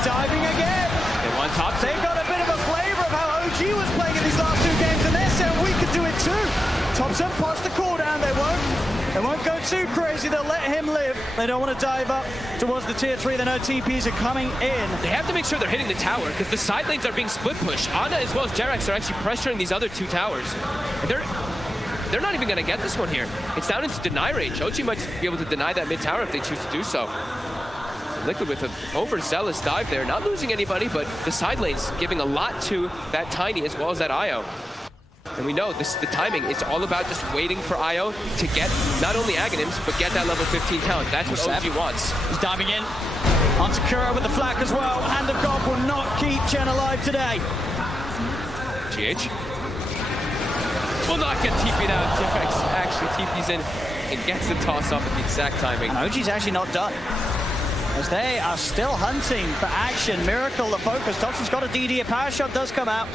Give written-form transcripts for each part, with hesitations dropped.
they're diving again. They want top. They got a bit of a flavor of how OG was playing in these last 2 games, and they're saying we could do it too. Thompson pots the cooldown. They won't go too crazy. They'll let him live. They don't want to dive up towards the tier 3. They know TPs are coming in. They have to make sure they're hitting the tower because the side lanes are being split pushed. Ana as well as Jerax are actually pressuring these other 2 towers. And they're not even going to get this one here. It's down into deny range. OG might be able to deny that mid tower if they choose to do so. Liquid with an overzealous dive there, not losing anybody, but the side lanes giving a lot to that Tiny as well as that IO. And we know this, the timing, it's all about just waiting for IO to get not only Aghanims, but get that level 15 talent. That's what OG wants. He's diving in. Onto Kuro with the flag as well. Hand of God will not keep Gen alive today. GH will not get TP'd out. Jerax actually TP's in and gets the toss up at the exact timing. And OG's actually not done, as they are still hunting for action. Miracle the focus. Thompson's got a DD. A power shot does come out.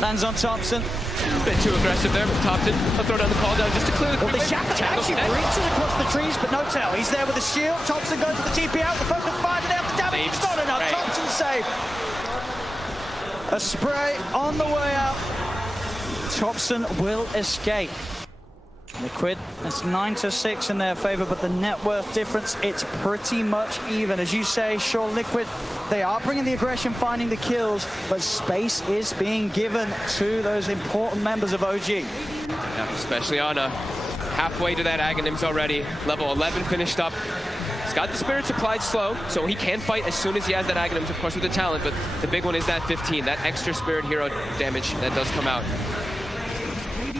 Lands on Thompson. A bit too aggressive there, but Thompson will throw down the call down just to clear the the shackle actually reaches across the trees, but no tell. He's there with a shield. Thompson goes with the TP out. The focus fired it out. The damage is not enough. Thompson saved. A spray on the way out. Thompson will escape. Liquid, it's 9-6 in their favor, but the net worth difference, it's pretty much even. As you say, sure, Liquid, they are bringing the aggression, finding the kills, but space is being given to those important members of OG. Yeah, especially Ana. Halfway to that Aghanims already. Level 11 finished up. He's got the Spirit supplied slow, so he can fight as soon as he has that Aghanims, of course, with the talent, but the big one is that 15, that extra Spirit hero damage that does come out.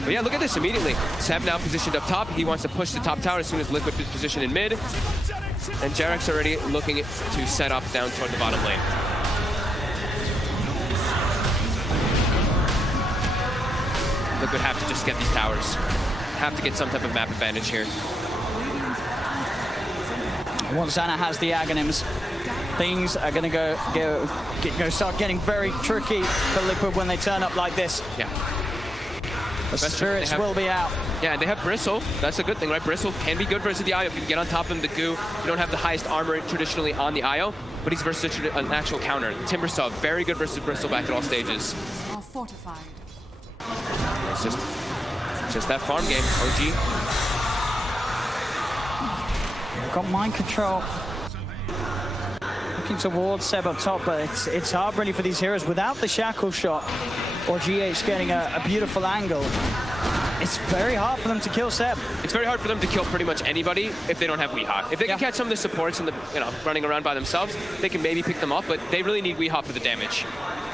But yeah, look at this immediately. Seb now positioned up top. He wants to push the top tower as soon as Liquid is positioned in mid. And Jerax already looking to set up down toward the bottom lane. Liquid have to just get these towers. Have to get some type of map advantage here. Once Ana has the Aghanims, things are going to start getting very tricky for Liquid when they turn up like this. Yeah. The spirits will be out. Yeah, they have Bristle. That's a good thing, right? Bristle can be good versus the IO. If you can get on top of him, the goo, you don't have the highest armor traditionally on the IO, but he's versus an actual counter. Timbersaw, very good versus Bristle back at all stages. Fortified. It's just that farm game, OG. Got mind control. Looking towards Seb up top, but it's hard really for these heroes without the shackle shot or GH getting a beautiful angle. It's very hard for them to kill Seb. It's very hard for them to kill pretty much anybody if they don't have Weehawk. If they can catch some of the supports and running around by themselves, they can maybe pick them off, but they really need Weehawk for the damage.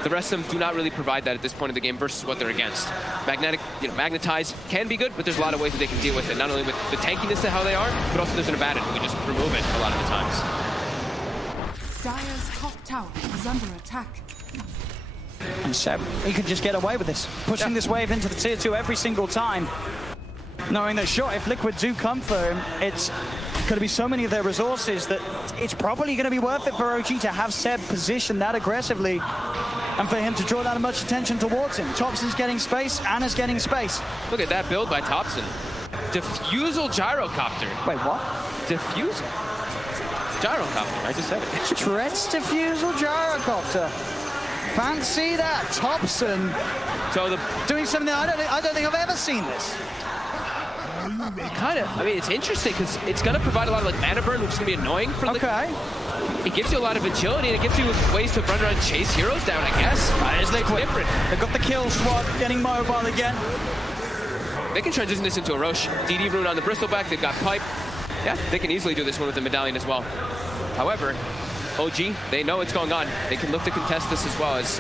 The rest of them do not really provide that at this point in the game versus what they're against. Magnetize can be good, but there's a lot of ways that they can deal with it. Not only with the tankiness of how they are, but also there's an Abaddon who can just remove it a lot of the times. Dire's top tower is under attack. And Seb, he could just get away with this, pushing this wave into the tier 2 every single time, knowing that sure, if Liquid do come for him, it's going to be so many of their resources that it's probably going to be worth it for OG to have Seb positioned that aggressively and for him to draw that much attention towards him. Thompson's getting space, Ana's getting space. Look at that build by Thompson. Diffusal gyrocopter. Wait, what? Diffusal? Gyrocopter, I just said it. Treads diffusal gyrocopter. Fancy that, Thompson. So doing something I don't think I've ever seen this. Kind of. I mean, it's interesting because it's going to provide a lot of mana burn, which is going to be annoying for Liquid. It gives you a lot of agility, and it gives you ways to run around and chase heroes down, I guess. It's different. They've got the kill swap, getting mobile again. They can transition this into a Roche. DD rune on the Bristol back. They've got Pipe. Yeah, they can easily do this one with the Medallion as well. However, OG, they know what's going on. They can look to contest this as well. As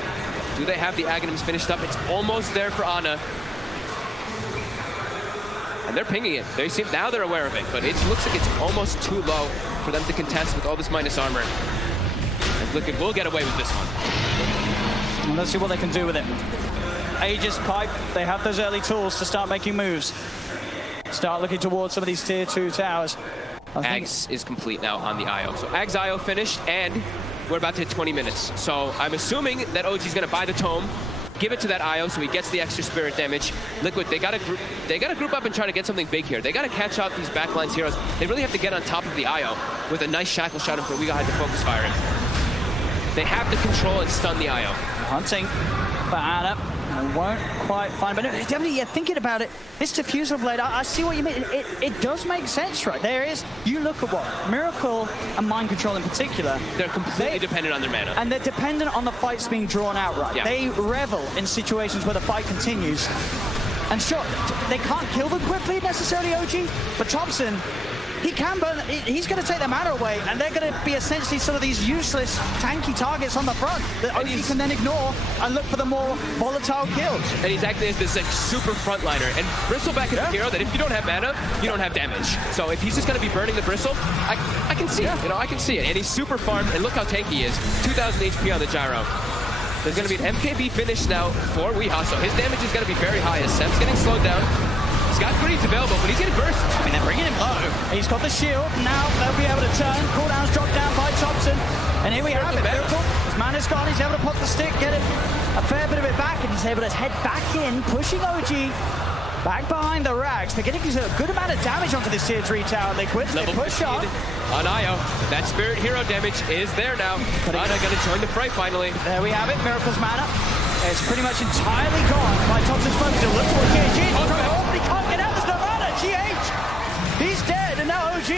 do they have the Aghanims finished up? It's almost there for Ana. And they're pinging it. They seem, now they're aware of it, but it looks like it's almost too low for them to contest with all this minus armor. And Liquid will get away with this one. Well, let's see what they can do with it. Aegis, Pipe, they have those early tools to start making moves. Start looking towards some of these tier 2 towers. Ags is complete now on the IO. So Ags IO finished, and we're about to hit 20 minutes. So I'm assuming that OG's gonna buy the tome, give it to that IO so he gets the extra spirit damage. Liquid, they gotta group up and try to get something big here. They gotta catch out these backlines heroes. They really have to get on top of the IO with a nice shackle shot before we had to focus fire him. They have to control and stun the IO. Hunting for Anna. And won't quite find, but definitely, yeah, thinking about it, this diffusal blade, I see what you mean. It does make sense, right? There is, you look at what Miracle and Mind Control in particular. They're completely dependent on their mana. And they're dependent on the fights being drawn out, right? Yeah. They revel in situations where the fight continues. And sure, they can't kill them quickly necessarily, OG, but Thompson, he can burn, he's going to take their mana away, and they're going to be essentially sort of these useless, tanky targets on the front that OG can then ignore and look for the more volatile kills. And he's acting as this like super frontliner. And Bristleback is a hero that if you don't have mana, you don't have damage. So if he's just going to be burning the Bristle, I can see it. You know, I can see it. And he's super farmed, and look how tanky he is. 2,000 HP on the gyro. There's going to be an MKB finish now for Weehaw, so his damage is going to be very high as Sem's getting slowed down. He's got greens available, but he's getting burst. I mean, they're bringing him low. He's got the shield. Now they'll be able to turn. Cooldown's dropped down by Thompson. And here we have it. Miracle. His mana's gone. He's able to pop the stick, get it a fair bit of it back, and he's able to head back in, pushing OG back behind the racks. They're getting a good amount of damage onto this tier 3 tower. Liquid. They push on IO. That Spirit Hero damage is there now. Ana going to join the fray finally. There we have it. Miracle's mana. It's pretty much entirely gone by Thompson's focus. It looks for GH. But he can't get out. There's no mana. GH. He's dead. And now OG,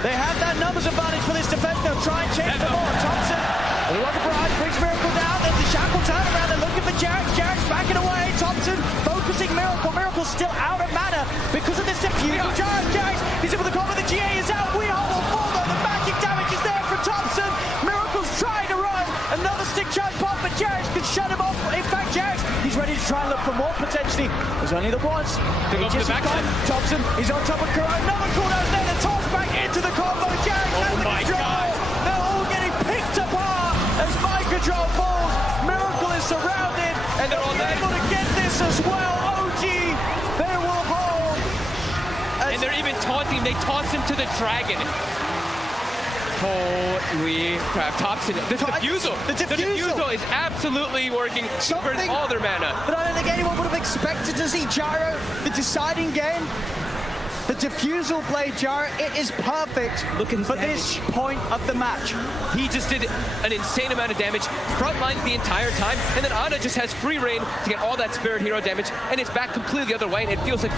they have that numbers advantage for this defense. They'll try and change the board. Thompson, the Rocket Barrage brings Miracle down. There's the Shackle turnaround. They're looking for Jarek. Jarek's backing away. Thompson focusing Miracle. Miracle's still out of mana because of this diffusion. Jarek, he's able to cover. The GA is out. We all will fall though. The magic damage is there for Thompson. Miracle's trying to run. Another stick charge pop, but Jarek can shut him off. In fact, Jarek, he's ready to try and look for more potentially. There's only the once. Thompson, he's on top of Kuro. Another cooldown there. The toss back into the combo. Jarek has the control. They're all getting picked apart as Mind Control falls. Miracle is surrounded, and they're all able to get this as well. OG, they will hold. And they're even taunting. They toss him to the dragon. Holy crap. Thompson, the diffusal is absolutely working. Burns all their mana. But I don't think anyone would have expected to see Gyro, the deciding game. The diffusal play, Gyro, it is perfect for this point of the match. He just did an insane amount of damage, frontlined the entire time, and then Ana just has free reign to get all that Spirit Hero damage, and it's back completely the other way, and it feels like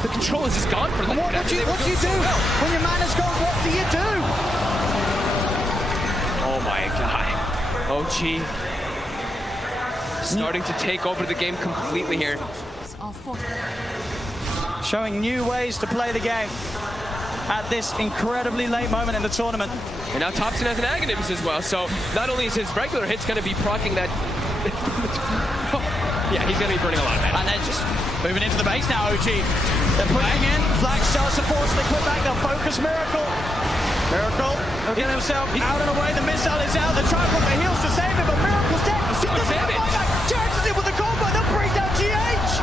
the control is just gone for them. What do you do? When your mana's gone, what do you do? Oh my god. OG starting to take over the game completely here. Showing new ways to play the game at this incredibly late moment in the tournament. And now Thompson has an Aghanim's as well, so not only is his regular hits going to be proccing that... yeah, he's going to be burning a lot of mana. And they're just moving into the base now, OG. They're pushing in. Flag Star supports the quit back. They'll focus Miracle. Miracle, he'll get himself out and away. The missile is out. They're trying to put the heals to save him, but Miracle's dead. He doesn't have buyback. Jared's in with the combo. They'll bring down GH.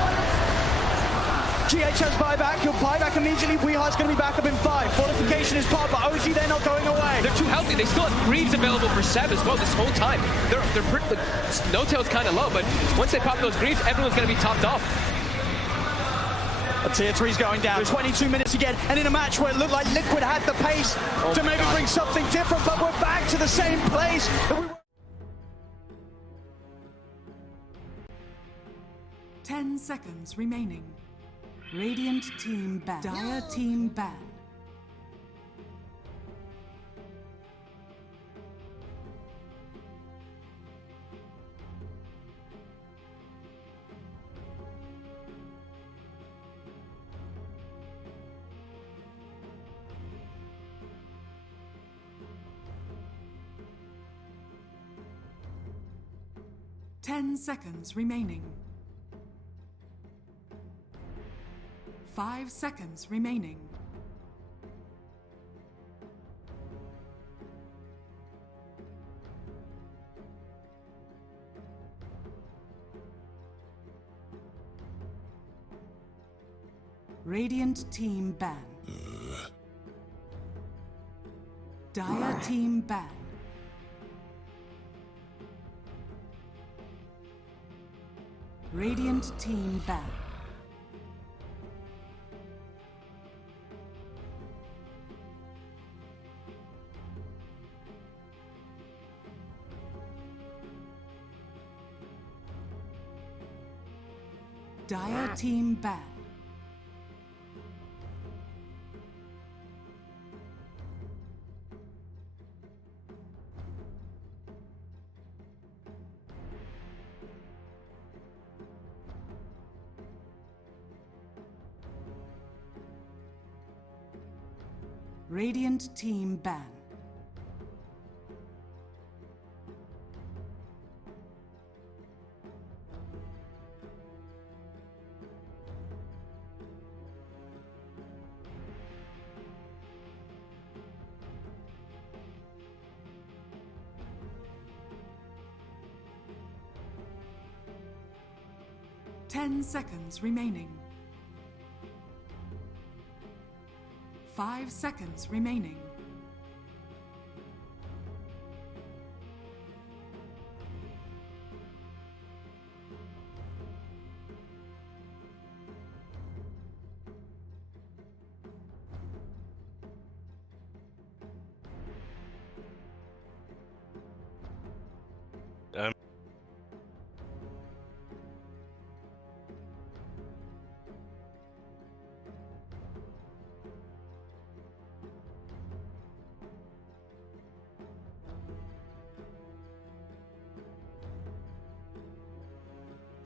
GH has buyback. He'll buyback immediately. Weehaw's going to be back up in 5. Fortification is popped, but OG, they're not going away. They're too healthy. They still have greaves available for Seb as well this whole time. They're pretty, No-Tail's kind of low, but once they pop those greaves, everyone's going to be topped off. A tier 3's going down. 22 minutes again, and in a match where it looked like Liquid had the pace to maybe bring something different, but we're back to the same place that we were. 10 seconds remaining. Radiant team ban. Dire team ban. Ten seconds remaining. 5 seconds remaining. Radiant team ban. Dire team ban. Radiant team ban. Dire team ban. Radiant team ban. Ten seconds remaining. 5 seconds remaining.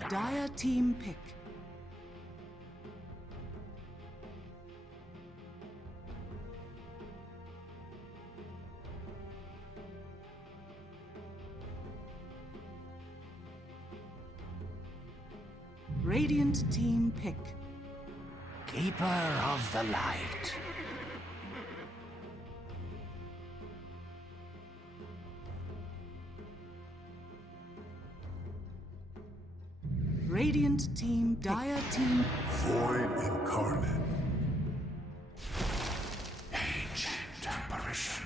Dire team pick. Radiant team pick. Keeper of the light. Radiant team, Dire team. Void incarnate. Ancient apparition.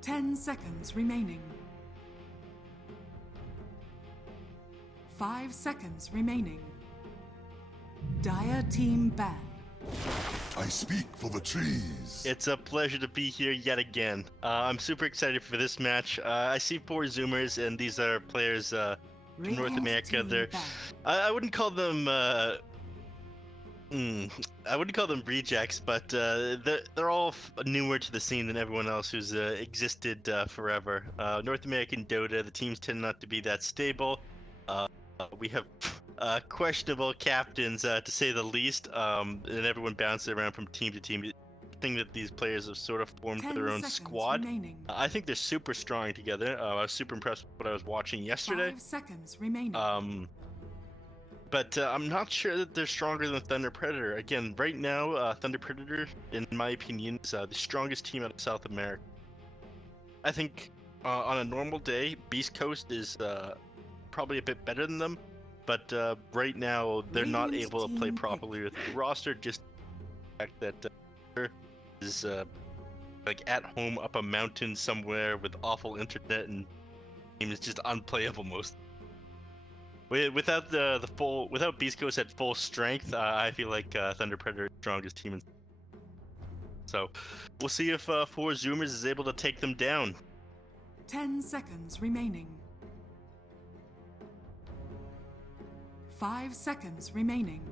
Ten seconds remaining. 5 seconds remaining. Dire team ban. I speak for the trees. It's a pleasure to be here yet again. I'm super excited for this match. I see 4 Zoomers, and these are players from North America. They're, I wouldn't call them, I wouldn't call them rejects, but they're all newer to the scene than everyone else who's existed forever. North American Dota, the teams tend not to be that stable. We have questionable captains, to say the least, and everyone bounces around from team to team. I think that these players have sort of formed their own squad. I think they're super strong together. I was super impressed with what I was watching yesterday. 5 seconds remaining. But I'm not sure that they're stronger than Thunder Predator. Again, right now, Thunder Predator, in my opinion, is the strongest team out of South America. I think on a normal day, Beast Coast is probably a bit better than them, but right now they're not able to play properly with the roster. Just the fact that is like at home up a mountain somewhere with awful internet, and the game is just unplayable most. Without without Beast Coast at full strength, I feel like Thunder Predator is the strongest team. So we'll see if 4 Zoomers is able to take them down. 10 seconds remaining. 5 seconds remaining.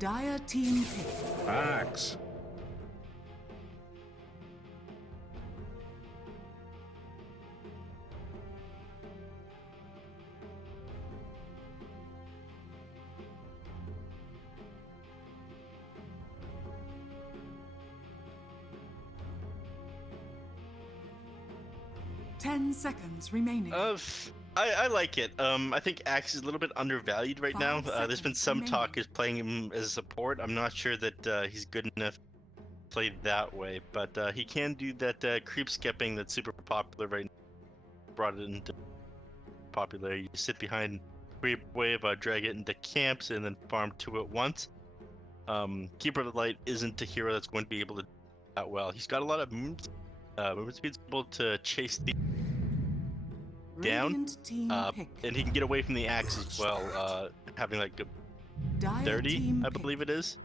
Dire team pick. Axe. Ten seconds remaining. I like it. I think Axe is a little bit undervalued right now. 5 There's been seconds some remaining. talk as playing him as a support. I'm not sure that he's good enough to play that way, but he can do that creep skipping that's super popular right now. Brought it into popularity. You sit behind quick way of drag it into camps and then farm 2 at once. Keeper of the Light isn't a hero that's going to be able to do that well. He's got a lot of movement speed, able to chase the down, Radiant team pick. and he can get away from the axe as well, having like a Dire 30, team I pick. believe it is.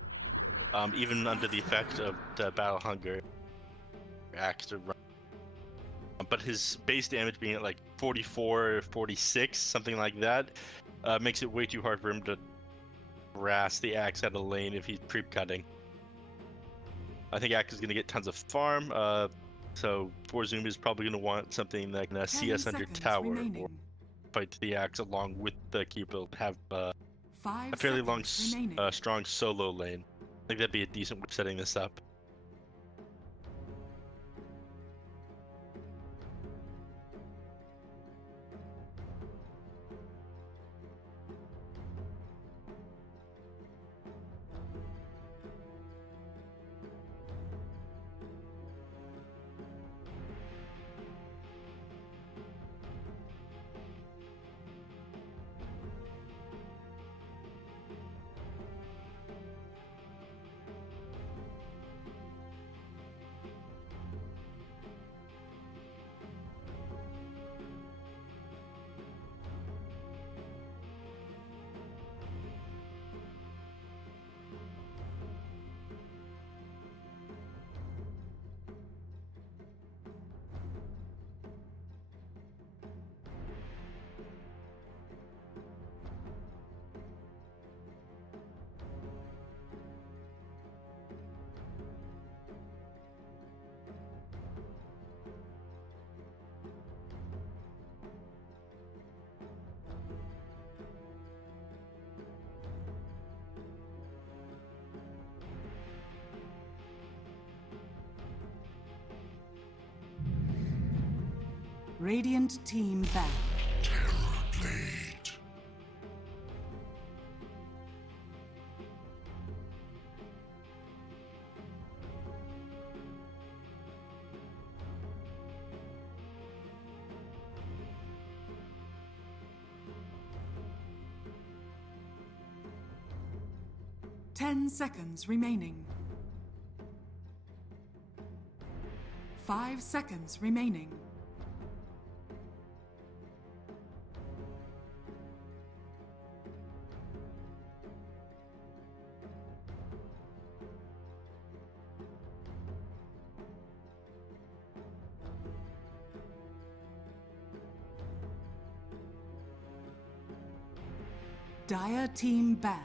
Even under the effect of the Battle Hunger axe to run. But his base damage being at like 44, 46, something like that, makes it way too hard for him to harass the axe out of lane if he's creep cutting. I think axe is going to get tons of farm, so Zoom is probably going to want something that can see 10 us under seconds tower remaining. or fight the axe along with the keeper, have 5 a fairly long, seconds remaining. strong solo lane. I think that'd be a decent way of setting this up. Radiant team back. Blade. Ten seconds remaining. 5 seconds remaining. Dire team ban.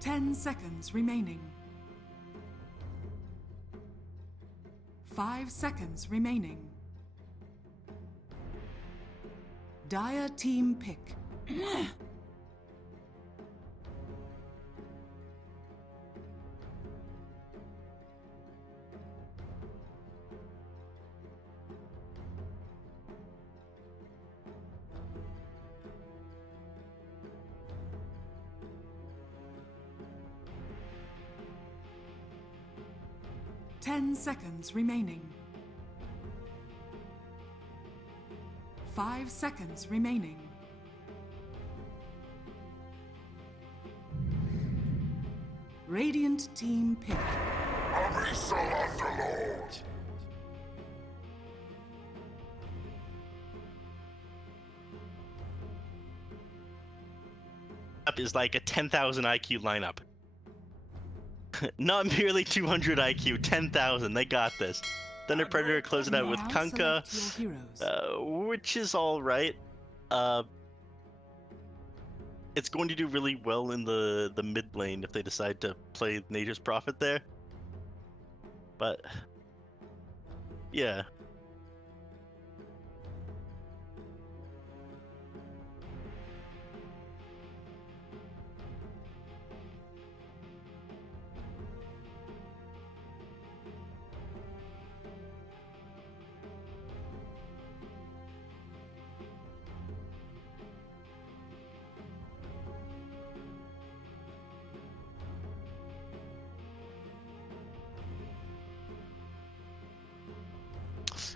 Ten seconds remaining. 5 seconds remaining. Dire team pick. Ten seconds remaining. 5 seconds remaining. Radiant team pick. Abyssal Underlord. Up is like a 10,000 IQ lineup. Not merely 200 IQ, 10,000. They got this. Thunder Predator close it out with Now Kanka, select your heroes. which is all right. It's going to do really well in the mid lane if they decide to play Nature's Prophet there. But yeah.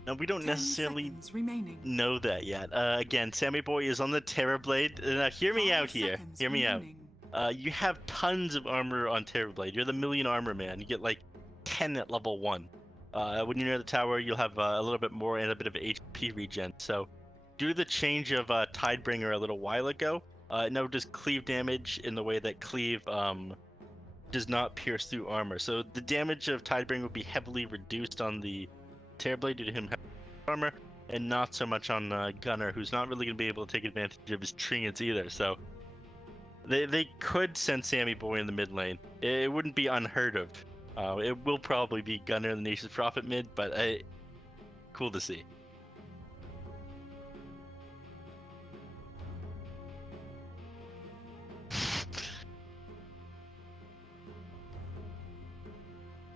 Now, we don't 10 necessarily seconds remaining. know that yet. Again, Sammy Boy is on the Terrorblade. Now, hear me 5 out here. seconds Hear me out. remaining. You have tons of armor on Terrorblade. You're the million armor man. You get like 10 at level 1. When you're near the tower, you'll have a little bit more and a bit of HP regen. So, due to the change of Tidebringer a little while ago, it now does cleave damage in the way that cleave does not pierce through armor. So the damage of Tidebringer will be heavily reduced on the Terrorblade due to him having armor, and not so much on Gunner, who's not really going to be able to take advantage of his trinkets either. So they could send Sammy Boy in the mid lane. It wouldn't be unheard of. It will probably be Gunner in the Nation's Prophet mid, but cool to see.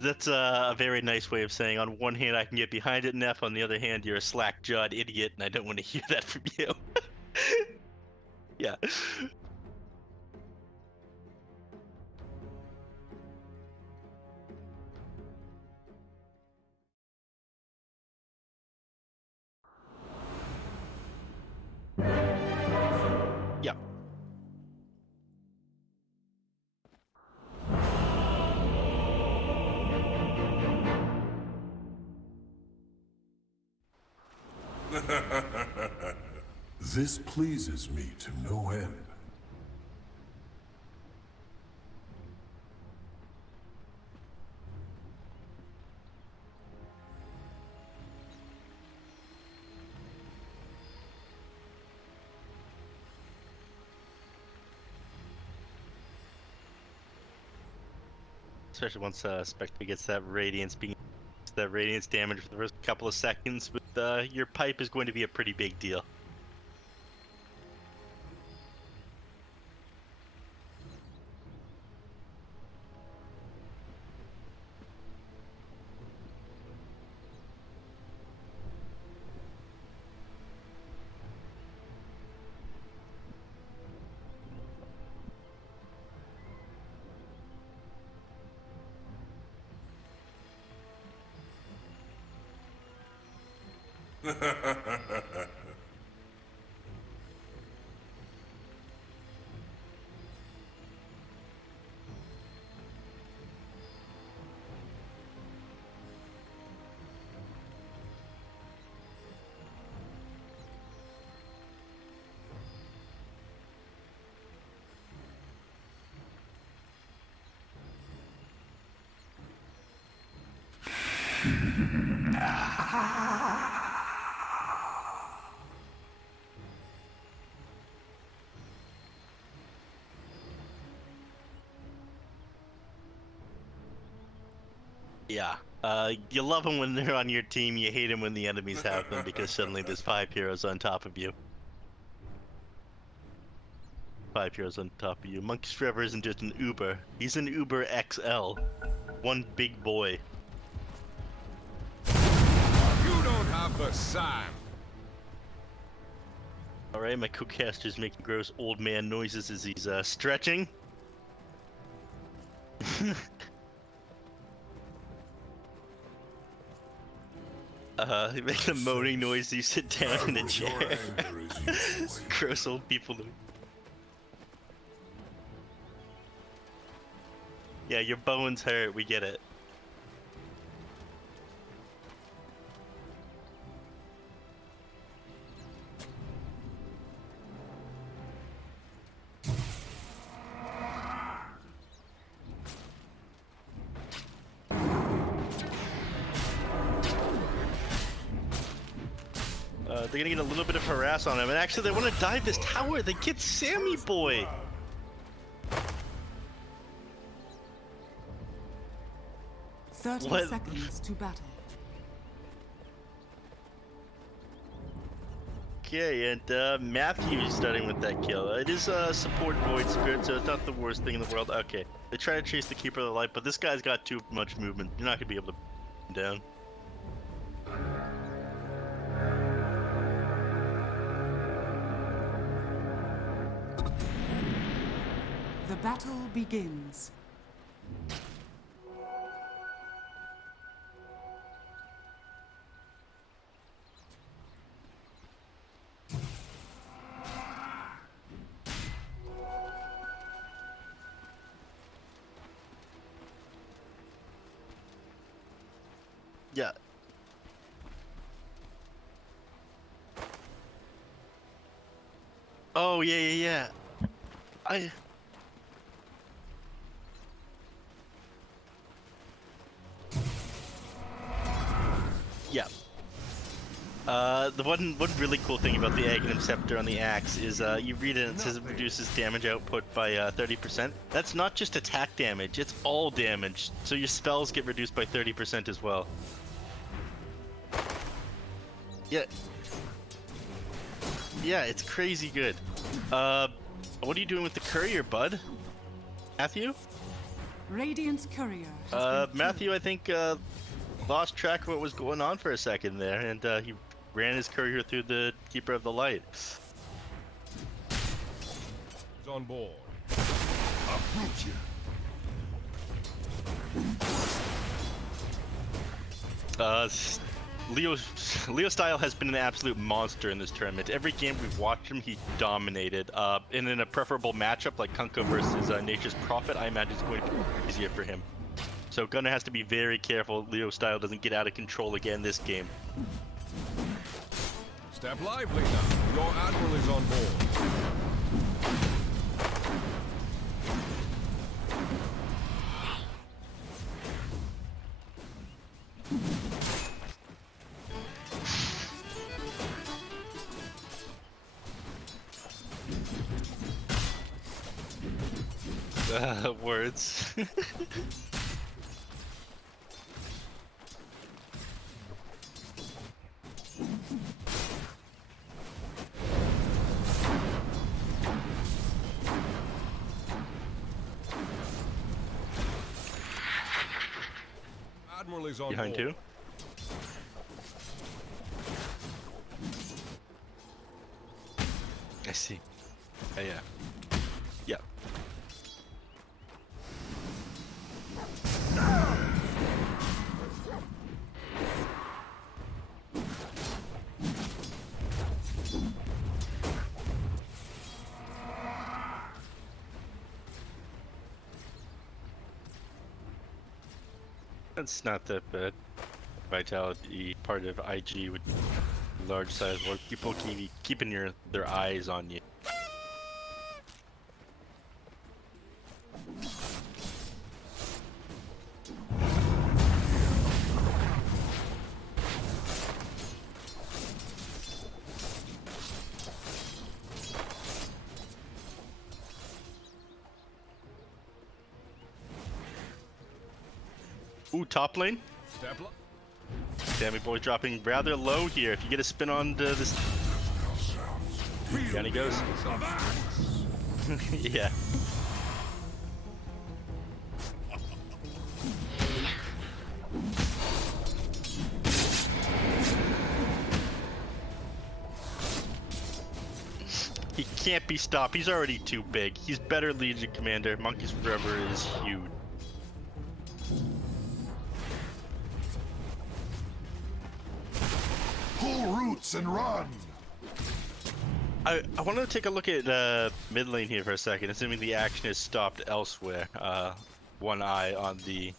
That's a very nice way of saying, on one hand, I can get behind it, Neff. On the other hand, you're a slack-jawed idiot, and I don't want to hear that from you. Yeah. Yeah. This pleases me to no end. Especially once Spectre gets that radiance damage for the first couple of seconds with your pipe is going to be a pretty big deal. Yeah. You love them when they're on your team, you hate them when the enemies have them because suddenly there's 5 heroes on top of you. 5 heroes on top of you. Monkeys Forever isn't just an Uber, he's an Uber XL. One big boy. You don't have the sign. Alright, my co-caster's making gross old man noises as he's stretching. He makes a moaning noise as you sit down in a chair. Gross old people. Yeah, your bones hurt, we get it. They're gonna get a little bit of harass on him, and actually they want to dive this tower. They get Sammy Boy. 30 What? seconds to battle. Okay, and Matthew's starting with that kill. It is support Void Spirit, so it's not the worst thing in the world. Okay, they try to chase the Keeper of the Light, but this guy's got too much movement. You're not gonna be able to put him down. The battle begins. Yeah. Oh yeah. Yeah. The one really cool thing about the Aghanim Scepter on the axe is you read it and it says it reduces damage output by 30%. That's not just attack damage, it's all damage. So your spells get reduced by 30% as well. Yeah. Yeah, it's crazy good. What are you doing with the courier, bud? Matthew? Radiant's courier has been Matthew, I think, lost track of what was going on for a second there, and he ran his courier through the Keeper of the Light. He's on board. Approach you. Leo Style has been an absolute monster in this tournament. Every game we've watched him, he dominated. And in a preferable matchup like Kunkka versus Nature's Prophet, I imagine it's going to be easier for him. So Gunnar has to be very careful Leo Style doesn't get out of control again this game. Step lively now. Your admiral is on board. Words. Admiral is on Behind board. two. I see. Yeah. Yeah. That's not that bad. Vitality part of IG with large size work. People keeping their eyes on you. Ooh, top lane. Step li- Sammy boy dropping rather low here. If you get a spin on this, down he goes. Yeah. He can't be stopped. He's already too big. He's better Legion Commander. Monkeys Forever is huge. Pull roots and run. I want to take a look at mid lane here for a second, assuming the action is stopped elsewhere. One eye on the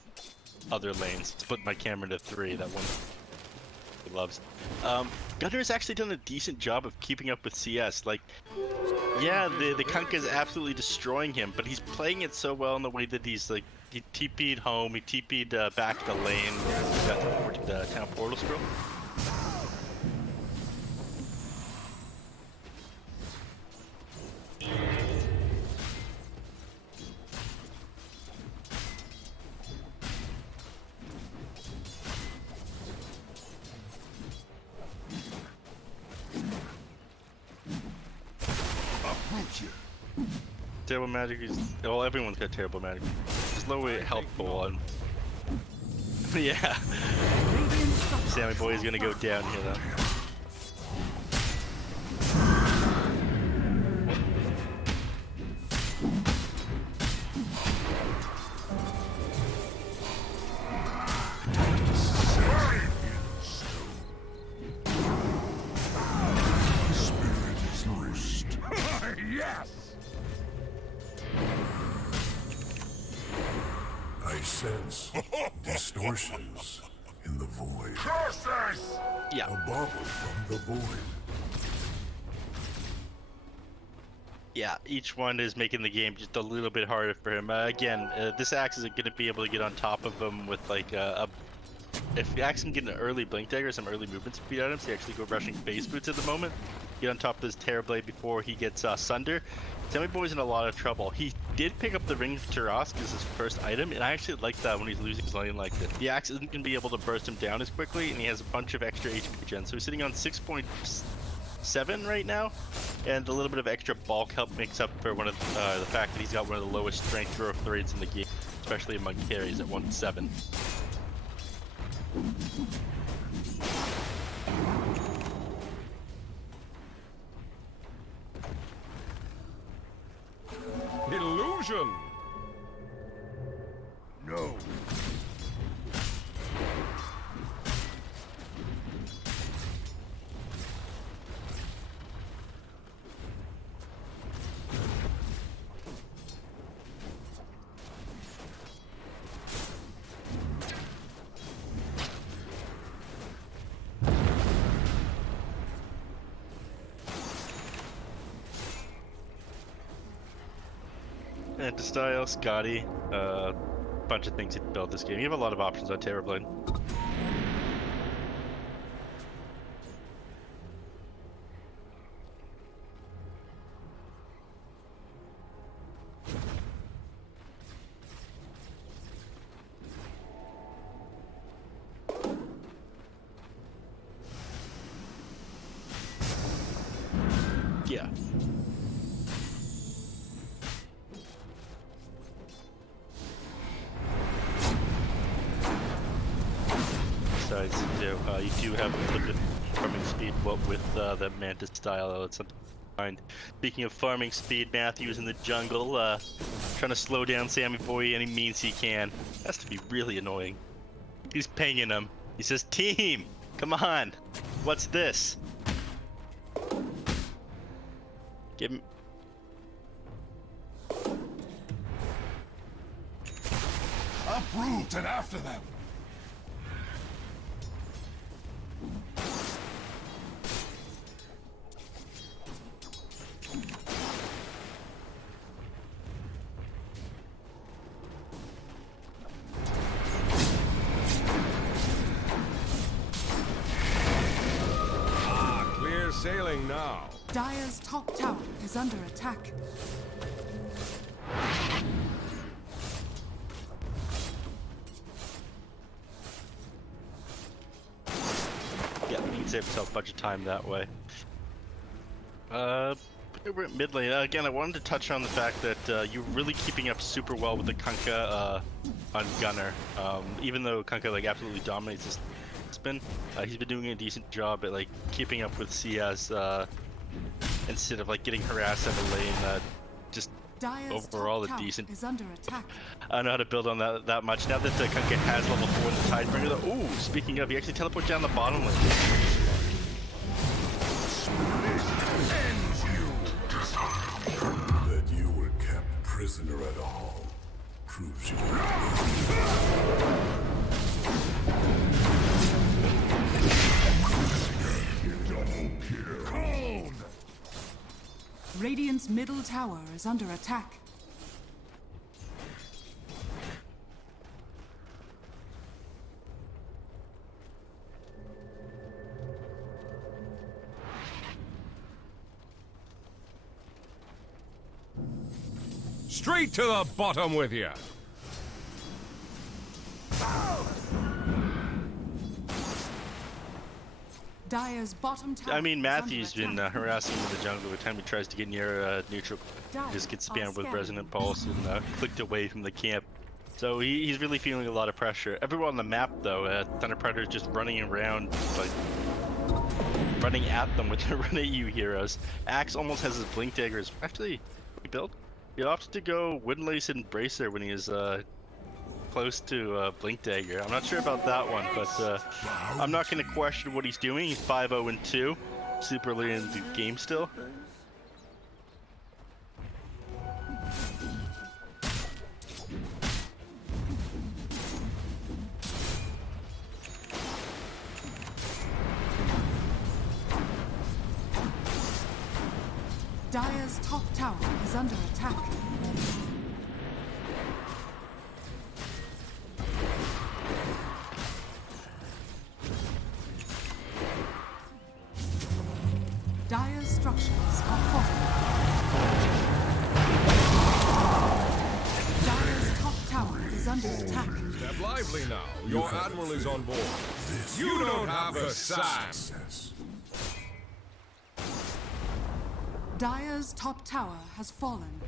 other lanes. Split my camera into three. That one he loves. Gunnar has actually done a decent job of keeping up with CS. Like, yeah, the Kunkka is absolutely destroying him, but he's playing it so well in the way that he's like, he TP'd home, he TP'd back to the lane, he got over to the town portal scroll. Terrible magic is, well, everyone's got terrible magic. Just low it helpful on. Yeah. Sammy boy is gonna go down here though. Yes! I sense distortions in the void. Yeah. A bauble from the void. Yeah, each one is making the game just a little bit harder for him. Again, this Axe isn't going to be able to get on top of him with like if Axe can get an early Blink Dagger, some early movement speed out of him, so he actually go rushing Phase Boots at the moment. Get on top of this Terrorblade before he gets Sunder. Sammy Boy's in a lot of trouble. He did pick up the Ring of Tarask as his first item, and I actually like that when he's losing his lane like this. The Axe isn't going to be able to burst him down as quickly, and he has a bunch of extra HP gen, so he's sitting on 6.7 right now, and a little bit of extra bulk help makes up for one of the fact that he's got one of the lowest strength growth rates in the game, especially among carries at 1.7. Illusion! No. Antistyle, Scotty, bunch of things to build this game. You have a lot of options on Terrorblade. Yeah. Besides, you do have a little bit of farming speed, what with the Mantis style, that's something to find. Speaking of farming speed, Matthew's in the jungle, trying to slow down Sammy Boy any means he can. Has to be really annoying. He's pinging him. He says, "Team, come on, what's this?" Give him. Uproot and after them. Clear sailing now. Dire's top tower is under attack. Yeah, he can save himself a bunch of time that way. We're at mid lane. Again, I wanted to touch on the fact that you're really keeping up super well with the Kunkka on Gunner. Even though Kunkka like absolutely dominates this spin, he's been doing a decent job at like keeping up with CS instead of like getting harassed at the lane. Just Dire's overall top a tower decent. is under attack. I don't know how to build on that much. Now that Kunkka has level 4 in the Tidebringer, though. Ooh, speaking of, he actually teleports down the bottom lane. That you were kept prisoner at all proves you. Radiant's middle tower is under attack. Straight to the bottom with you. Dire's bottom tower. I mean, is under Matthew's been attack. harassing him in the jungle every time he tries to get near neutral. He just gets spammed with Resonant Pulse and clicked away from the camp. So he's really feeling a lot of pressure. Everyone on the map, though, Thunder Predator's just running around, like, running at them with the run at you heroes. Axe almost has his Blink Daggers. Actually, rebuild? He opted to go Wooden Lace and Bracer when he is close to Blink Dagger. I'm not sure about that one, but I'm not going to question what he's doing. He's 5-0-2, super early in the game still. Dire's top tower is under attack. Dire's structures are fortified. Dire's top tower is under attack. Step lively now. Your admiral is on board. You don't have a sack. Dire's top tower has fallen.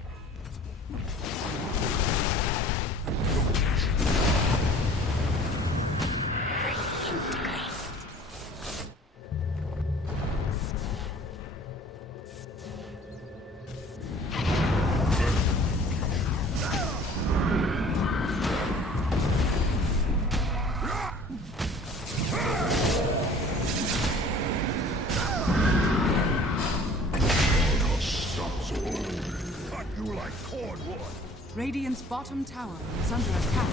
Radiant's bottom tower is under attack.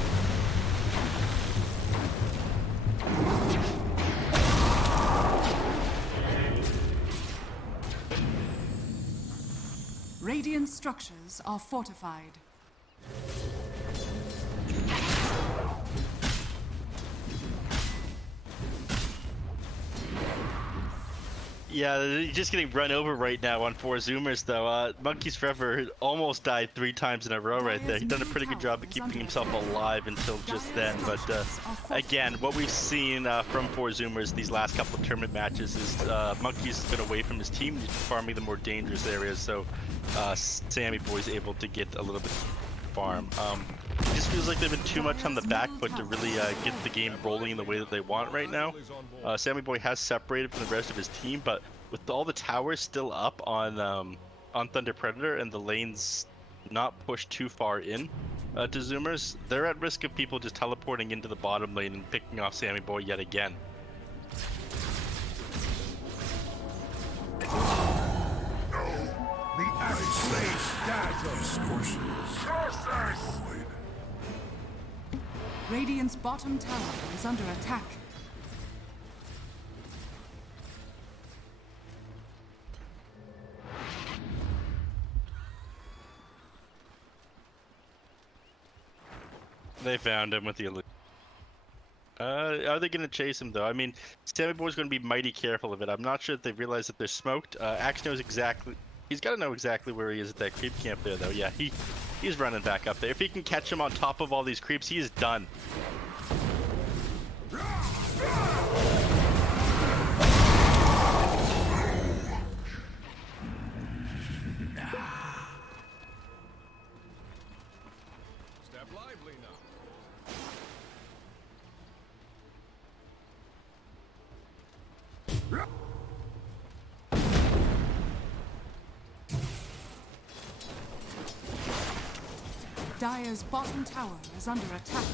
Radiant structures are fortified. Yeah, they're just getting run over right now on 4 Zoomers, though. Monkeys Forever almost died 3 times in a row right there. He's done a pretty good job of keeping himself alive until just then. But again, what we've seen from 4 Zoomers these last couple of tournament matches is Monkeys has been away from his team, he's farming the more dangerous areas, so Sammy Boy's able to get a little bit farm. It just feels like they've been too much on the back foot to really get the game rolling in the way that they want right now. Sammy Boy has separated from the rest of his team, but with all the towers still up on Thunder Predator and the lanes not pushed too far in to Zoomers, they're at risk of people just teleporting into the bottom lane and picking off Sammy Boy yet again. The Radiant's bottom tower is under attack. They found him with the illusion. Are they going to chase him, though? I mean, Sammy Boy's going to be mighty careful of it. I'm not sure if they realize that they're smoked. Axe knows exactly... He's got to know exactly where he is at that creep camp there, though. Yeah, he's running back up there. If he can catch him on top of all these creeps, he is done. Step lively now. Dire's bottom tower is under attack.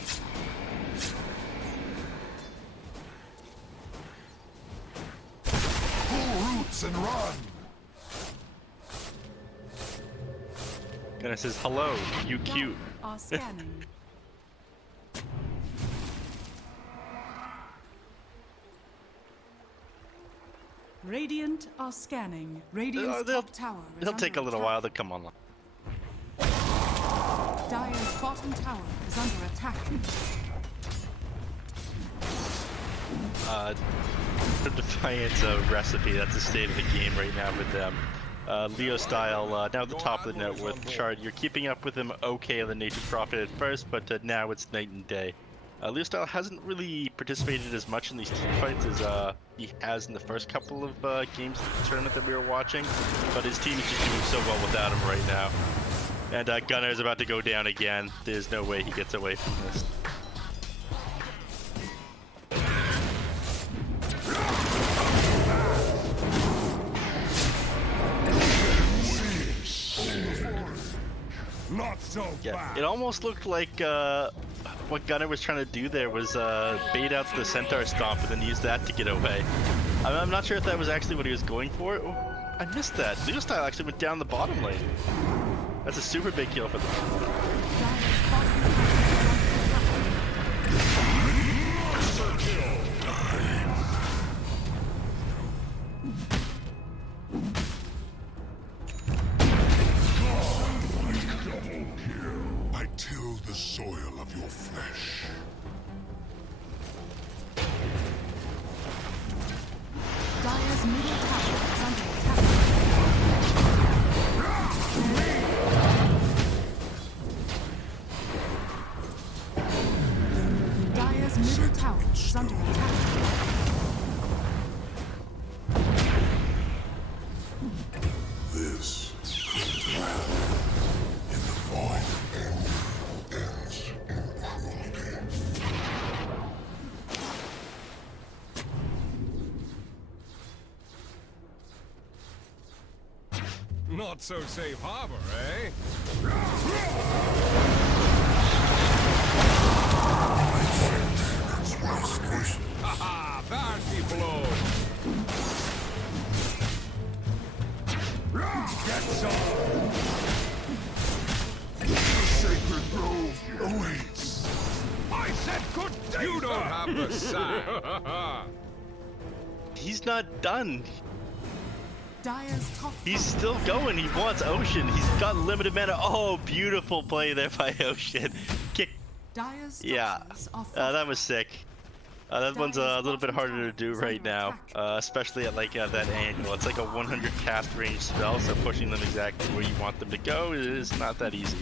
Pull roots and run. And it says, hello, you cute. Are scanning. Radiant are scanning. Radiant's top tower is They'll take a under little attack. while to come online. Dire's bottom tower is under attack. The Defiance recipe, that's the state of the game right now with them. Leo style, now at the top of the net with Shard. You're keeping up with him okay on the Nature's Prophet at first, but now it's night and day. Leo style hasn't really participated as much in these team fights as he has in the first couple of games of the tournament that we were watching, but his team is just doing so well without him right now. And Gunnar is about to go down again. There's no way he gets away from this. Not so Yeah, it almost looked like what Gunnar was trying to do there was bait out the Centaur Stomp and then use that to get away. I'm not sure if that was actually what he was going for. Oh, I missed that. Leo style actually went down the bottom lane. That's a super big kill for them. Not so safe harbor, eh? Haha, bounty blow! Get some! The sacred grove awaits. I said good day! You don't have the sack! He's not done. Dire's top He's still going. He wants Ocean. He's got limited mana. Oh, beautiful play there by Ocean. Kick. Dire's Yeah, structures are that was sick. That one's a little bit harder to do right now, especially at like that angle. It's like a 100 cast range spell, so pushing them exactly where you want them to go is not that easy.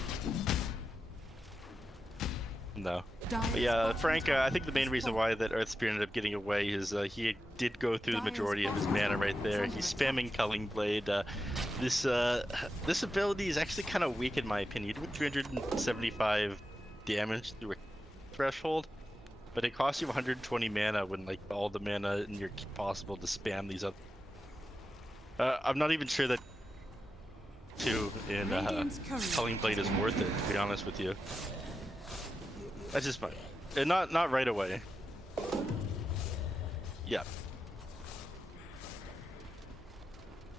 No. But yeah, Frank, I think the main reason why that Earth Spear ended up getting away is he did go through the majority of his mana right there. He's spamming Culling Blade. This ability is actually kind of weak in my opinion. You do 375 damage through a threshold, but it costs you 120 mana when like all the mana in your possible to spam these other. I'm not even sure that 2 in Culling Blade is worth it, to be honest with you. That's just fine. Not right away. Yeah.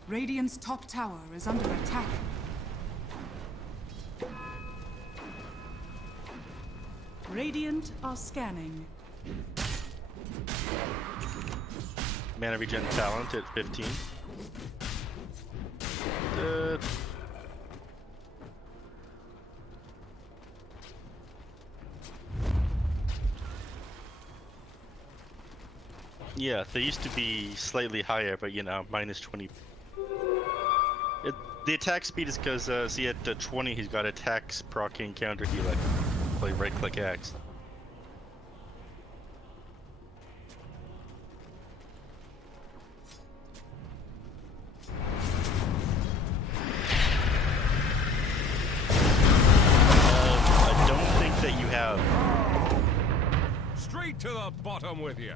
Radiant's top tower is under attack. Radiant are scanning. Mana regen talent at 15. Yeah, they used to be slightly higher, but you know, minus 20. The attack speed is because, see at 20 he's got attacks, proc, and counter heal. Play right click X. I don't think that you have. Straight to the bottom with you.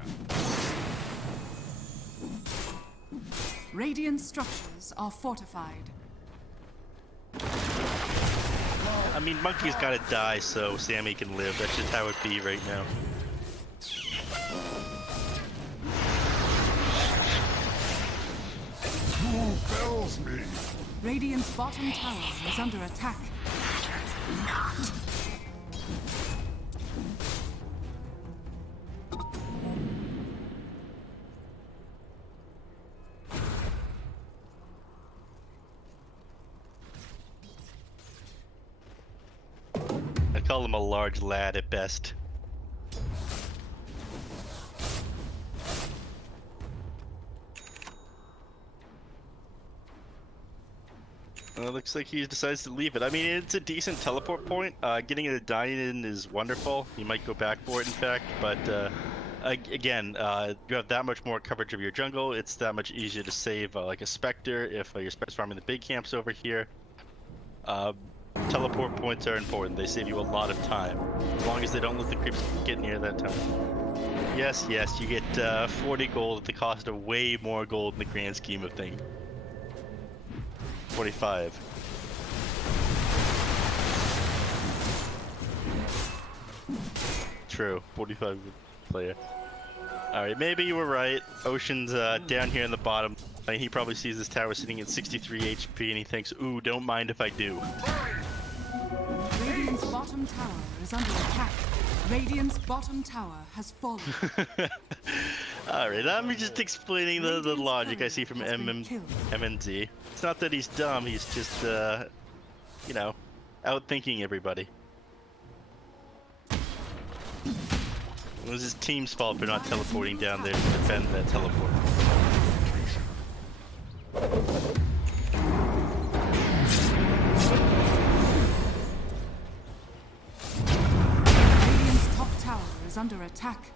Radiant structures are fortified. I mean, Monkey's gotta die so Sammy can live. That's just how it be right now. Who fells me? Radiant's bottom tower is under attack. I call him a large lad at best. Looks like he decides to leave it. I mean, it's a decent teleport point. Getting a Dynan is wonderful. You might go back for it, in fact, but again, you have that much more coverage of your jungle. It's that much easier to save like a Spectre if you're Spectre farming the big camps over here. Teleport points are important. They save you a lot of time, as long as they don't let the creeps get near that time. Yes, yes, you get 40 gold at the cost of way more gold in the grand scheme of things. 45. True, 45 player. Alright, maybe you were right. Ocean's down here in the bottom. He probably sees this tower sitting at 63 HP and he thinks, ooh, don't mind if I do. Radiant's bottom tower is under attack. Radiant's bottom tower has fallen. Alright, I'm just explaining the logic I see from MNZ. It's not that he's dumb, he's just, you know, outthinking everybody. It was his team's fault for not teleporting down there to defend that teleport. Radiant's top tower is under attack.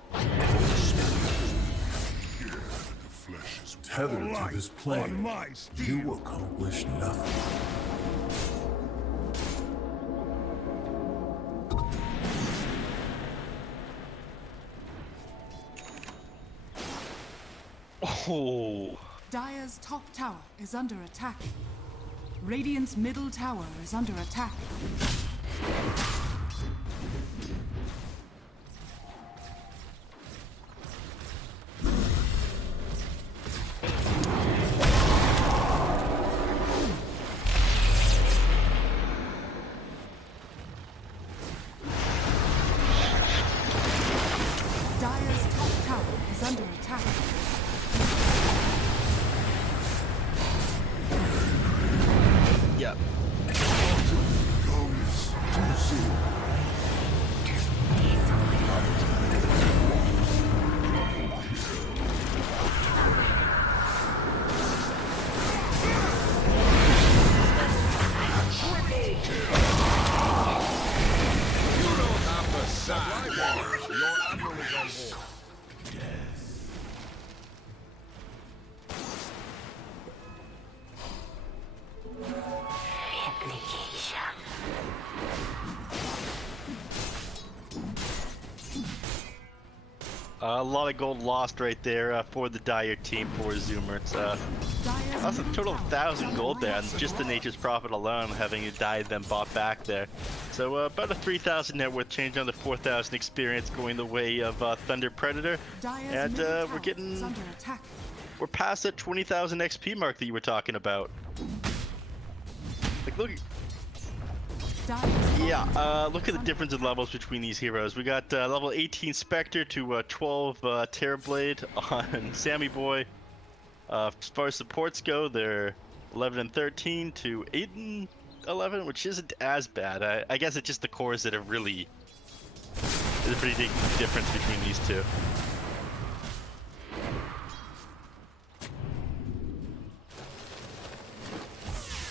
Tethered to this plane, you accomplish nothing. Oh. Dire's top tower is under attack. Radiant's middle tower is under attack. Dire's top tower is under attack. Yeah. Your admiral is on board. A lot of gold lost right there for the Dire team for Zoomer. It's that's a total of 1,000 gold there, and just the Nature's Prophet alone having died then bought back there. So about a 3,000 net worth change on the 4,000 experience going the way of Thunder Predator, and we're past that 20,000 XP mark that you were talking about. Like, look. Yeah, look at the difference in levels between these heroes. We got level 18 Spectre to 12 Terrorblade on Sammy Boy. As far as supports go, they're 11 and 13 to 8 and 11, which isn't as bad. I guess it's just the cores that have really... There's a pretty big difference between these two.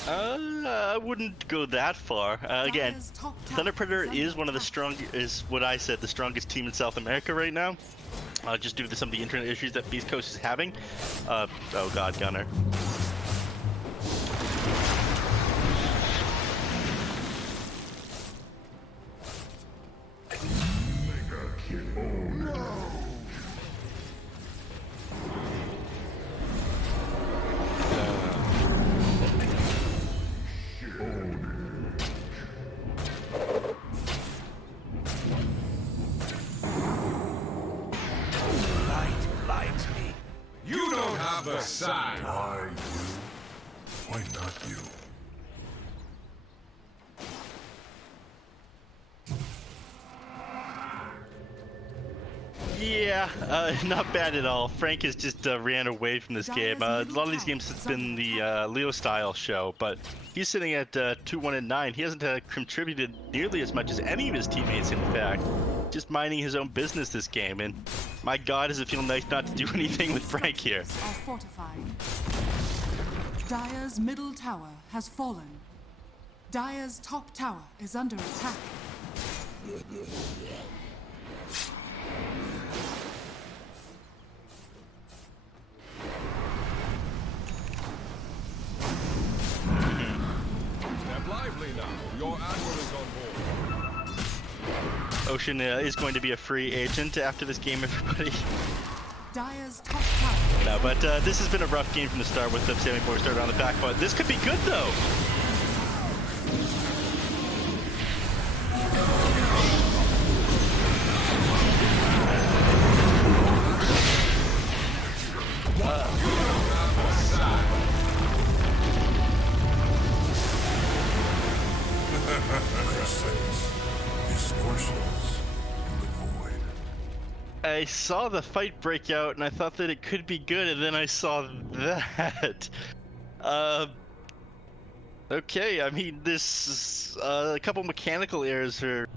I wouldn't go that far. Again, Thunder Predator is one of the strongest, is what I said, the strongest team in South America right now. Just due to some of the internet issues that Beast Coast is having. Oh god, Gunner. The side. Why you? Why not you? Yeah, not bad at all. Frank has just ran away from this game. A lot of these games has been the Leo style show, but he's sitting at 2-1-9. He hasn't contributed nearly as much as any of his teammates, in fact. Just minding his own business this game, and my god, does it feel nice not to do anything with Frank here. Are fortified. Dire's middle tower has fallen. Dire's top tower is under attack. Step lively now. Your admiral is on board. Ocean is going to be a free agent after this game, everybody. Dire's top tower. No, but this has been a rough game from the start with the Sammy Boy started on the back foot. This could be good, though. Distortions in the void. I saw the fight break out and I thought that it could be good, and then I saw that. Okay, I mean, this a couple mechanical errors are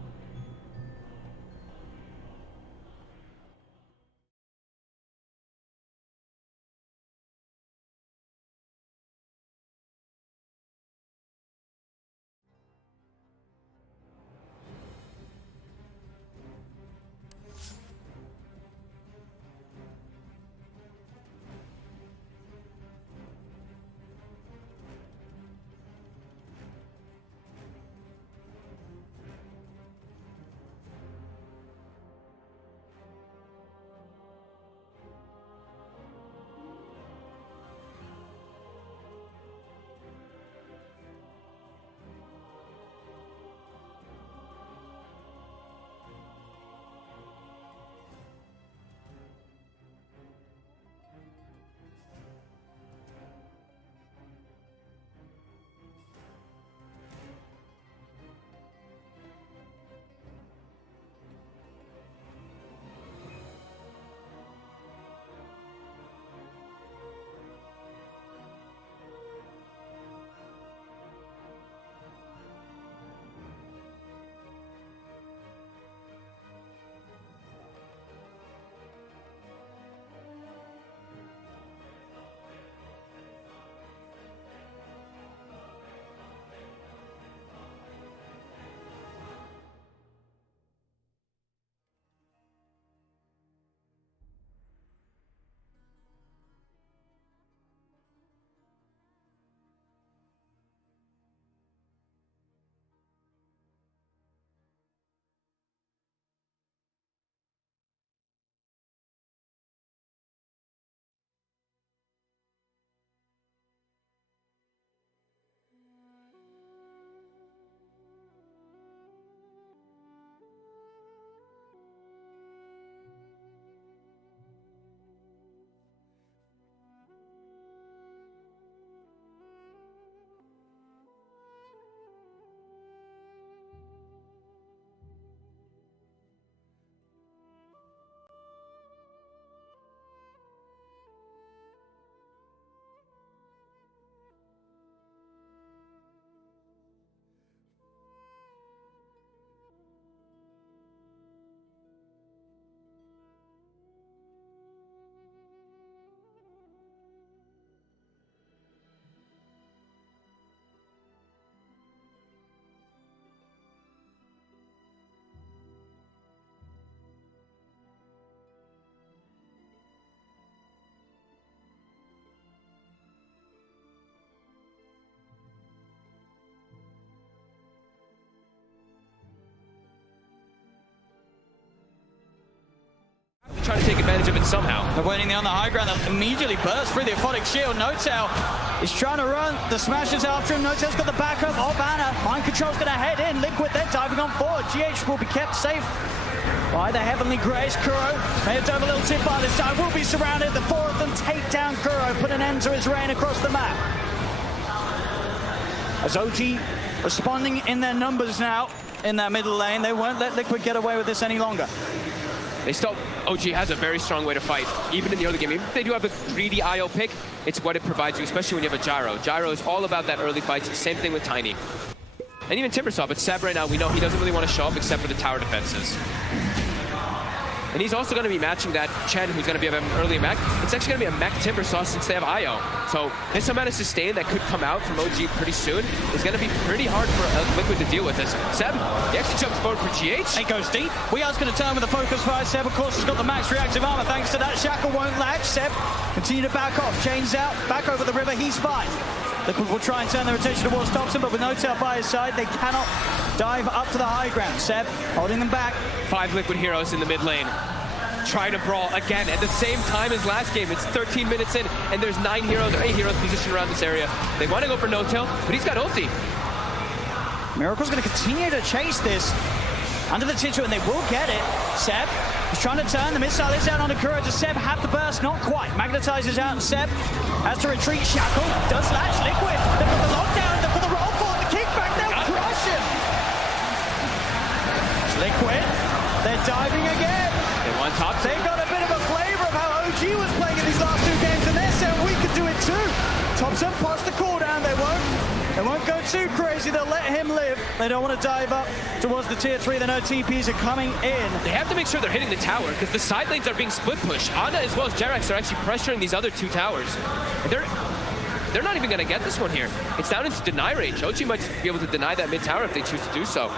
got to take advantage of it somehow. They're waiting there on the high ground. They'll immediately burst through the Aphotic Shield. No-Tail is trying to run. The Smasher's after him. No-Tail's got the backup of Anna. Mind Control's going to head in. Liquid, they're diving on forward. GH will be kept safe by the Heavenly Grace. Kuro may have done a little tip by this time. Will be surrounded. The four of them take down Kuro. Put an end to his reign across the map. As OG responding in their numbers now in that middle lane. They won't let Liquid get away with this any longer. OG has a very strong way to fight, even in the early game. Even if they do have a greedy IO pick, it's what it provides you, especially when you have a Gyro. Gyro is all about that early fights. Same thing with Tiny. And even Timbersaw, but Seb right now, we know he doesn't really want to show up except for the tower defenses. And he's also going to be matching that Chen, who's going to be an early mech. It's actually going to be a mech Timbersaw since they have IO. So this amount of sustain that could come out from OG pretty soon is going to be pretty hard for Liquid to deal with this. Seb, he actually jumps forward for GH. It goes deep. Wea's going to turn with a focus fire. Seb, of course, has got the max reactive armor. Thanks to that, Shackle won't latch. Seb, continue to back off. Chains out, back over the river. He's fine. Liquid will try and turn their attention towards Thompson, but with No-Tail by his side, they cannot dive up to the high ground. Seb holding them back. 5 Liquid heroes in the mid lane. Trying to brawl again at the same time as last game. It's 13 minutes in, and there's 9 heroes or 8 heroes positioned around this area. They want to go for No-Tail, but he's got ulti. Miracle's going to continue to chase this under the Titu, and they will get it. Seb is trying to turn. The missile is out onto Kuro. Does Seb have the burst? Not quite. Magnetizes out, and Seb has to retreat. Shackle does latch. Liquid. They've got the lockdown. They've got the roll forward. The kickback. They'll crush him. It's Liquid. They're diving again. They want top. They got a bit of a flavor of how OG was playing in these last 2 games, and they're saying we could do it too. Thompson posts the cooldown. They won't go too crazy. They'll let him live. They don't want to dive up towards the tier 3. They know TPs are coming in. They have to make sure they're hitting the tower because the side lanes are being split pushed. Ana as well as Jerax are actually pressuring these other 2 towers. And they're not even going to get this one here. It's down into deny range. OG might just be able to deny that mid tower if they choose to do so.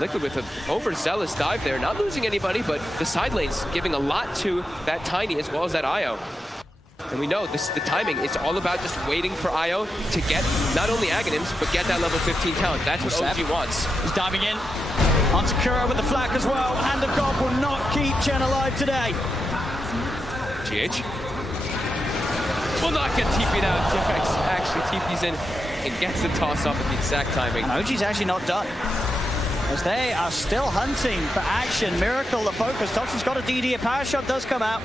Liquid with an overzealous dive there, not losing anybody, but the side lanes giving a lot to that Tiny as well as that IO. And we know the timing, it's all about just waiting for IO to get not only Aghanims, but get that level 15 talent. That's what OG wants. He's diving in onto Kuro with the flak as well. Hand of God will not keep Chen alive today. GH will not get TP'd out. Jerax actually TP's in and gets the toss up at the exact timing. And OG's actually not done, as they are still hunting for action. Miracle the focus. Thompson's got a DD. A power shot does come out.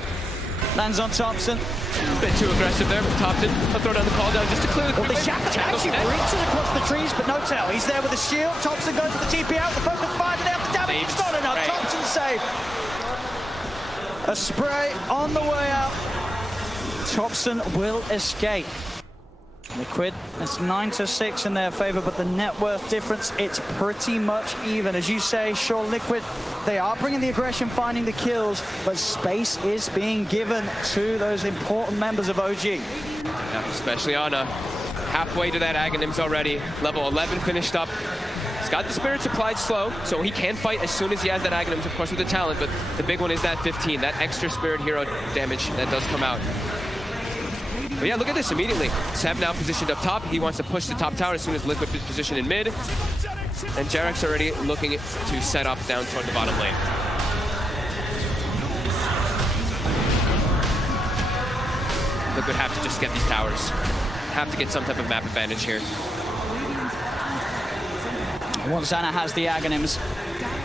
Lands on Thompson. A bit too aggressive there, but Thompson will throw down the call down just to clear the well, the Shackle actually reaches across the trees, but No-Tail. He's there with a shield. Thompson goes for the TP out. The focus fired it out. The damage is not enough. Right. Thompson save. A spray on the way out. Thompson will escape. Liquid, it's 9-6 in their favor, but the net worth difference, it's pretty much even. As you say, sure, Liquid, they are bringing the aggression, finding the kills, but space is being given to those important members of OG. Yeah, especially Ana. Halfway to that Aghanims already. Level 11 finished up. He's got the Spirit supplied slow, so he can fight as soon as he has that Aghanims, of course, with the talent, but the big one is that 15, that extra Spirit hero damage that does come out. But yeah, look at this immediately. Seb now positioned up top. He wants to push the top tower as soon as Liquid is positioned in mid. And Jerax already looking to set up down toward the bottom lane. Liquid have to just get these towers. Have to get some type of map advantage here. Once Ana has the Aghanims,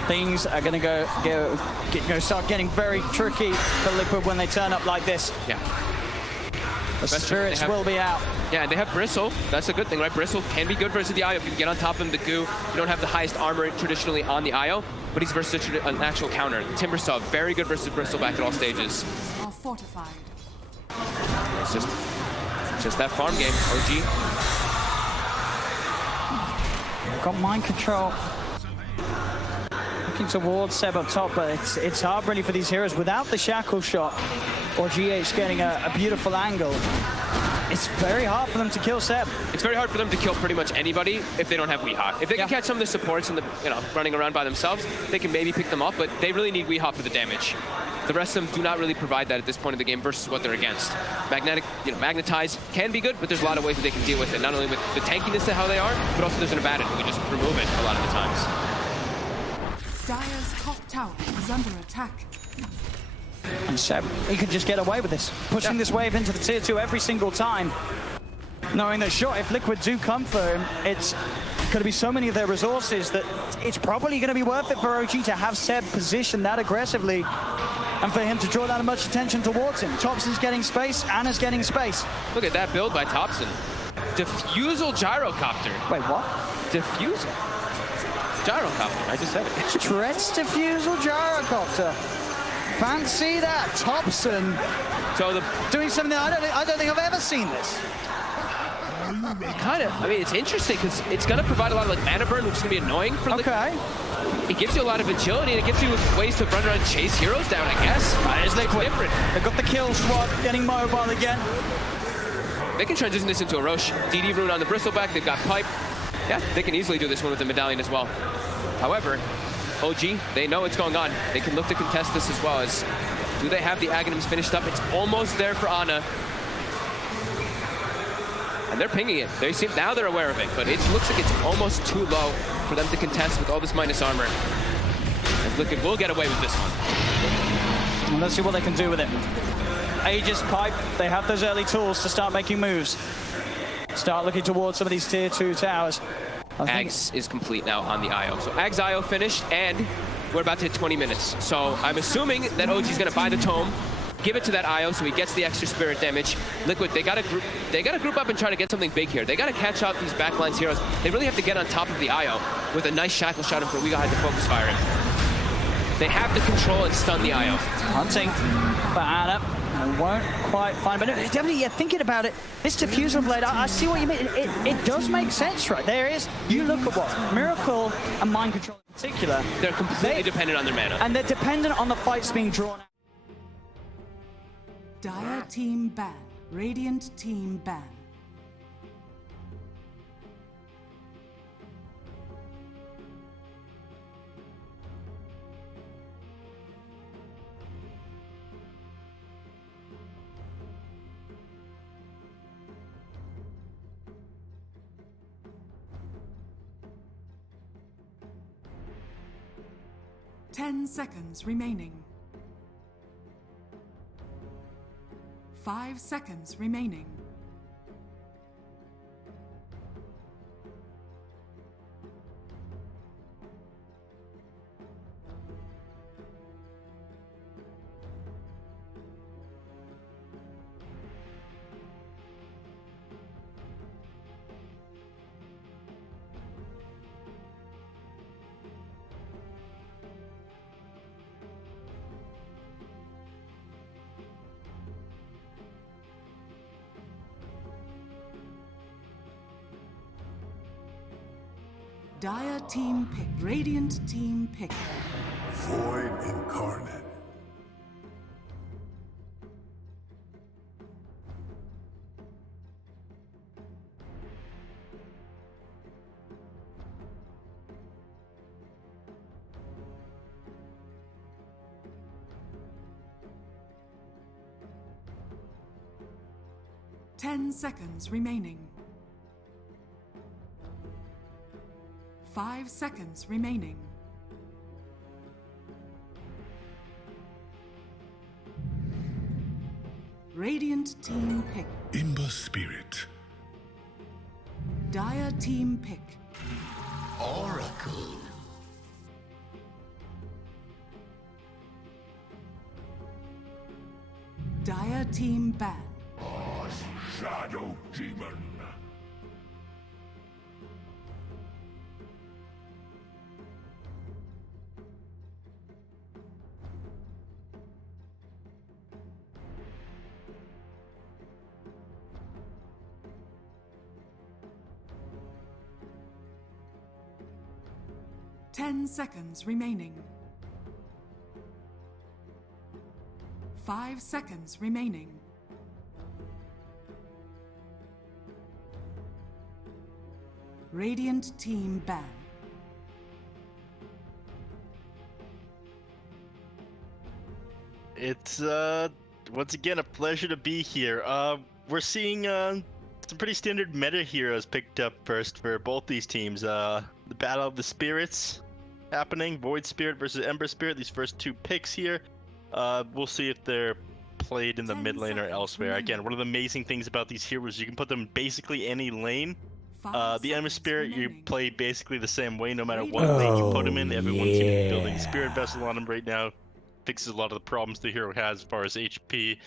things are going to start getting very tricky for Liquid when they turn up like this. Yeah. The spirits will be out. Yeah, and they have Bristle. That's a good thing, right? Bristle can be good versus the IO. If you can get on top of him, the goo. You don't have the highest armor traditionally on the IO, but he's versus an actual counter. Timbersaw, very good versus Bristle back at all stages. Are fortified. It's just that farm game, OG. Got mind control. Looking towards Seb up top, but it's hard really for these heroes without the shackle shot or GH getting a beautiful angle. It's very hard for them to kill Seb. It's very hard for them to kill pretty much anybody if they don't have Weehaw. If they can catch some of the supports and running around by themselves, they can maybe pick them off, but they really need Weehaw for the damage. The rest of them do not really provide that at this point of the game versus what they're against. Magnetize can be good, but there's a lot of ways that they can deal with it. Not only with the tankiness of how they are, but also there's an advantage. We just remove it a lot of the times. Dire's top tower is under attack. And Seb, he could just get away with this, pushing this wave into the tier 2 every single time, knowing that sure, if Liquid do come for him, it's going to be so many of their resources that it's probably going to be worth it for OG to have Seb positioned that aggressively and for him to draw that much attention towards him. Thompson's getting space, Anna's getting space. Look at that build by Thompson. Diffusal gyrocopter. Wait, what? Diffusal? Gyrocopter, I just said it. Stretch diffusal gyrocopter. Fancy that, Thompson. So doing something that I don't think I've ever seen this. Kind of. I mean, it's interesting because it's going to provide a lot of like mana burn, which is going to be annoying for Liquid. Okay. It gives you a lot of agility, and it gives you ways to run around and chase heroes down, I guess. It's Liquid. Different. They've got the kill swap, getting mobile again. They can transition this into a Roche. DD rune on the bristleback. They've got pipe. Yeah, they can easily do this one with the medallion as well. However, OG, they know what's going on. They can look to contest this as well. As do they have the Aghanims finished up? It's almost there for Ana. And they're pinging it. They seem now they're aware of it, but it looks like it's almost too low for them to contest with all this minus armor. As Liquid will get away with this one. And let's see what they can do with it. Aegis pipe, they have those early tools to start making moves. Start looking towards some of these tier 2 towers. Ags is complete now on the IO. So Ags IO finished, and we're about to hit 20 minutes. So I'm assuming that OG's gonna buy the tome, give it to that IO so he gets the extra spirit damage. Liquid, they gotta group up and try to get something big here. They gotta catch out these backlines heroes. They really have to get on top of the IO with a nice shackle shot before we got to focus fire him. They have to control and stun the IO. Hunting for Anna. I won't quite find, but definitely, yeah, thinking about it, this diffuser blade, I see what you mean. It does make sense, right? There is, you look at what Miracle and Mind Control in particular. They're completely dependent on their mana. And they're dependent on the fights being drawn out. Dire team ban. Radiant team ban. Ten seconds remaining. 5 seconds remaining. Dire team pick. Radiant team pick. Void incarnate. Ten seconds remaining. 5 seconds remaining. Radiant team pick. Imba spirit. Dire team pick. Oracle. Dire team ban. Shadow demon. Ten seconds remaining. 5 seconds remaining. Radiant team ban. It's once again a pleasure to be here. We're seeing some pretty standard meta heroes picked up first for both these teams. The Battle of the Spirits happening, Void Spirit versus Ember Spirit. These first two picks here. We'll see if they're played in the 10 mid lane or seconds elsewhere. remaining. Again, one of the amazing things about these heroes, you can put them in basically any lane. 5 The Ember seconds Spirit, you remaining. play basically the same way no matter what Oh, lane you put him in. Everyone seems to be building Spirit Vessel on him right now. Fixes a lot of the problems the hero has as far as HP,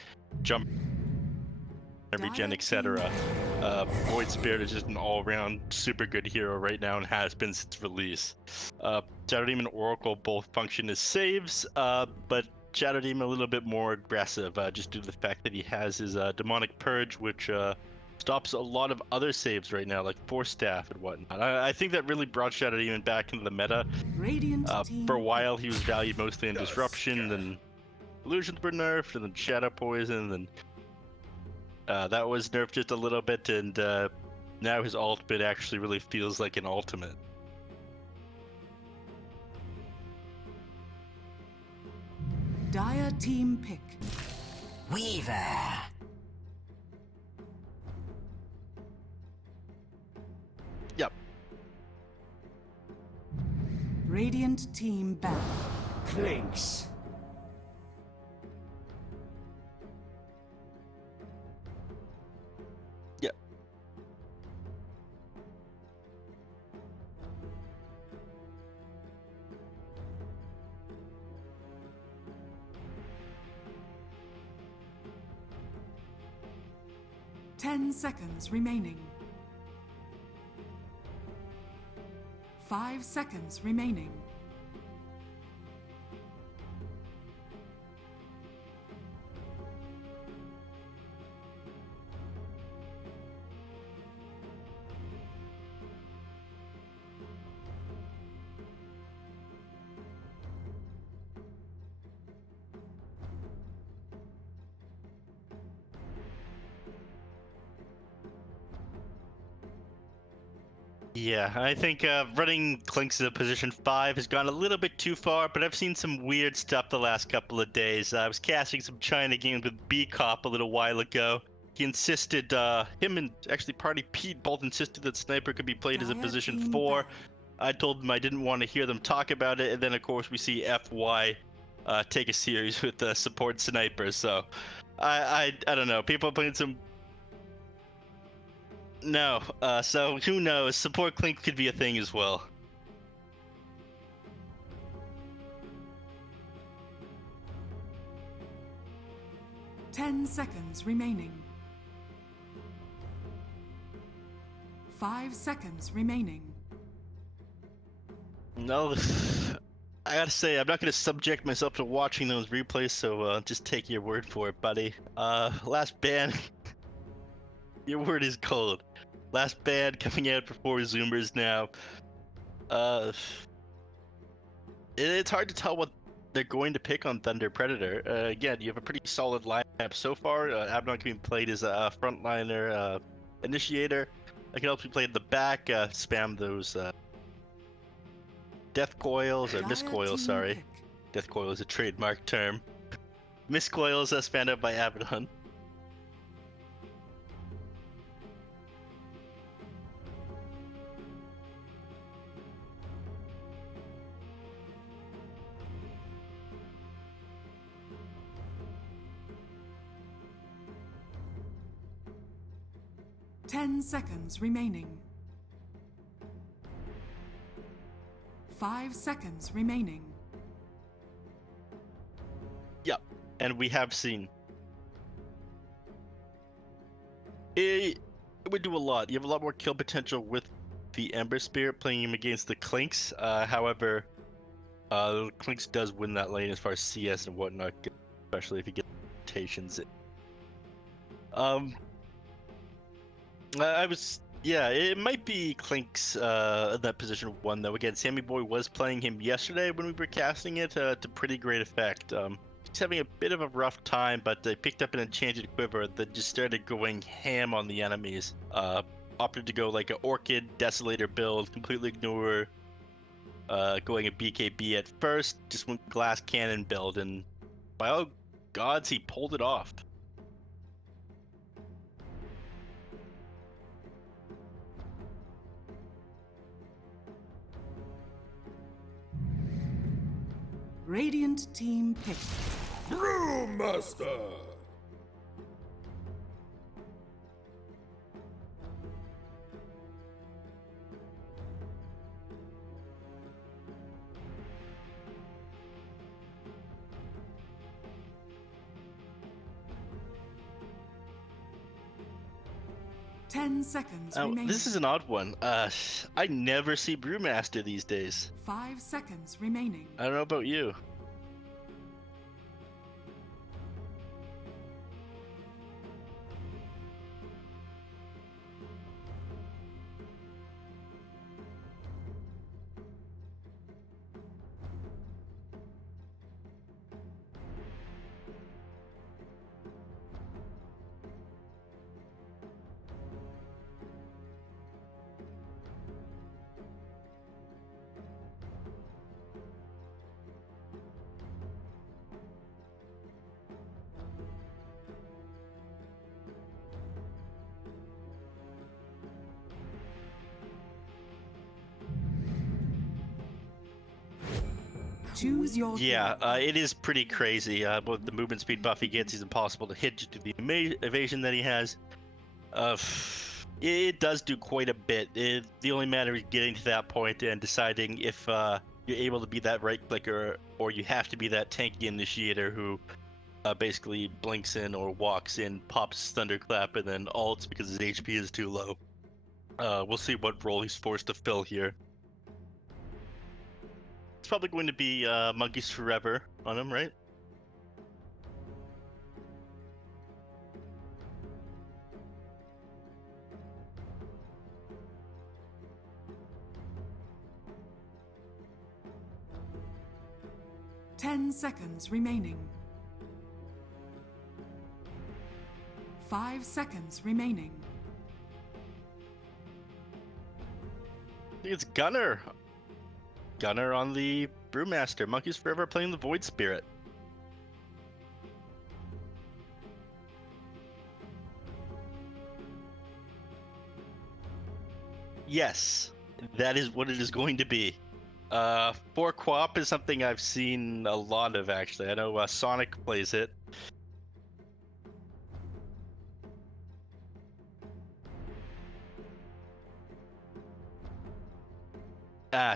jump, regen, etc. Void Spirit is just an all-around super good hero right now and has been since release. Shadow Demon and Oracle both function as saves, but Shadow Demon a little bit more aggressive, just due to the fact that he has his Demonic Purge, which stops a lot of other saves right now, like Force Staff and whatnot. I think that really brought Shadow Demon back into the meta. Radiant team For a while, he was valued mostly in Disruption, then Illusions were nerfed, and then Shadow Poison, and that was nerfed just a little bit, and now his ultimate actually really feels like an ultimate. Dire team pick. Weaver. Yep. Radiant team ban. Clinks. Yep. Ten seconds remaining. 5 seconds remaining. Yeah, I think running Clinks to position 5 has gone a little bit too far, but I've seen some weird stuff the last couple of days. I was casting some China games with B-Cop a little while ago. He insisted, him and actually Party Pete both insisted that Sniper could be played as a Dire position team 4. ban. I told them I didn't want to hear them talk about it, and then of course we see FY take a series with support Sniper, so I don't know. People are playing some... No, so who knows? Support Clink could be a thing as well. Ten seconds remaining. 5 seconds remaining. No, I gotta say, I'm not gonna subject myself to watching those replays, so just take your word for it, buddy. Last ban. Your word is cold. Last ban coming out for 4 Zoomers now. It's hard to tell what they're going to pick on Thunder Predator. Again, you have a pretty solid lineup so far. Abnon can be played as a frontliner, initiator. I can also be played in the back, spam those death coils, or Dire miscoils, team sorry. pick. Death coil is a trademark term. Miscoils spanned out by Abaddon. Ten seconds remaining. 5 seconds remaining. Yep, and we have seen. It would do a lot. You have a lot more kill potential with the Ember Spirit playing him against the Clinks. However, the Clinks does win that lane as far as CS and whatnot, especially if you get rotations. Yeah, it might be Clinks in that position 1 though. Again, Sammy Boy was playing him yesterday when we were casting it to pretty great effect. He's having a bit of a rough time, but they picked up an enchanted quiver that just started going ham on the enemies. Opted to go like an Orchid Desolator build, completely ignore going a BKB at first, just went Glass Cannon build, and by all gods, he pulled it off. Radiant team pick. Brewmaster! Ten seconds remaining. This is an odd one. I never see Brewmaster these days. 5 seconds remaining. I don't know about you. Choose your It is pretty crazy. With the movement speed buff he gets, he's impossible to hit due to the evasion that he has. It does do quite a bit. The only matter is getting to that point and deciding if you're able to be that right clicker or you have to be that tanky initiator who basically blinks in or walks in, pops Thunderclap, and then ults because his HP is too low. We'll see what role he's forced to fill here. It's probably going to be Monkeys Forever on him, right? Ten seconds remaining. 5 seconds remaining. I think it's Gunner. Gunner on the Brewmaster. Monkeys Forever playing the Void Spirit. Yes, that is what it is going to be. 4 Quap is something I've seen a lot of, actually. I know Sonic plays it.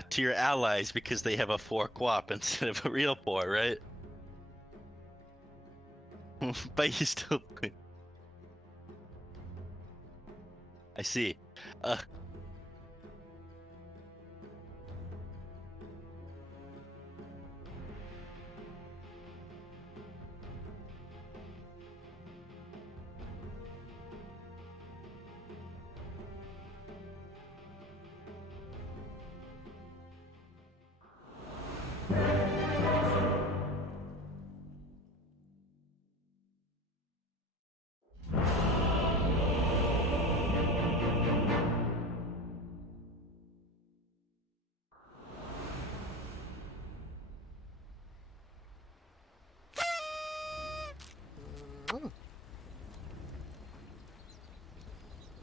To your allies because they have a 4 Quap instead of a real 4, right? But you still... I see.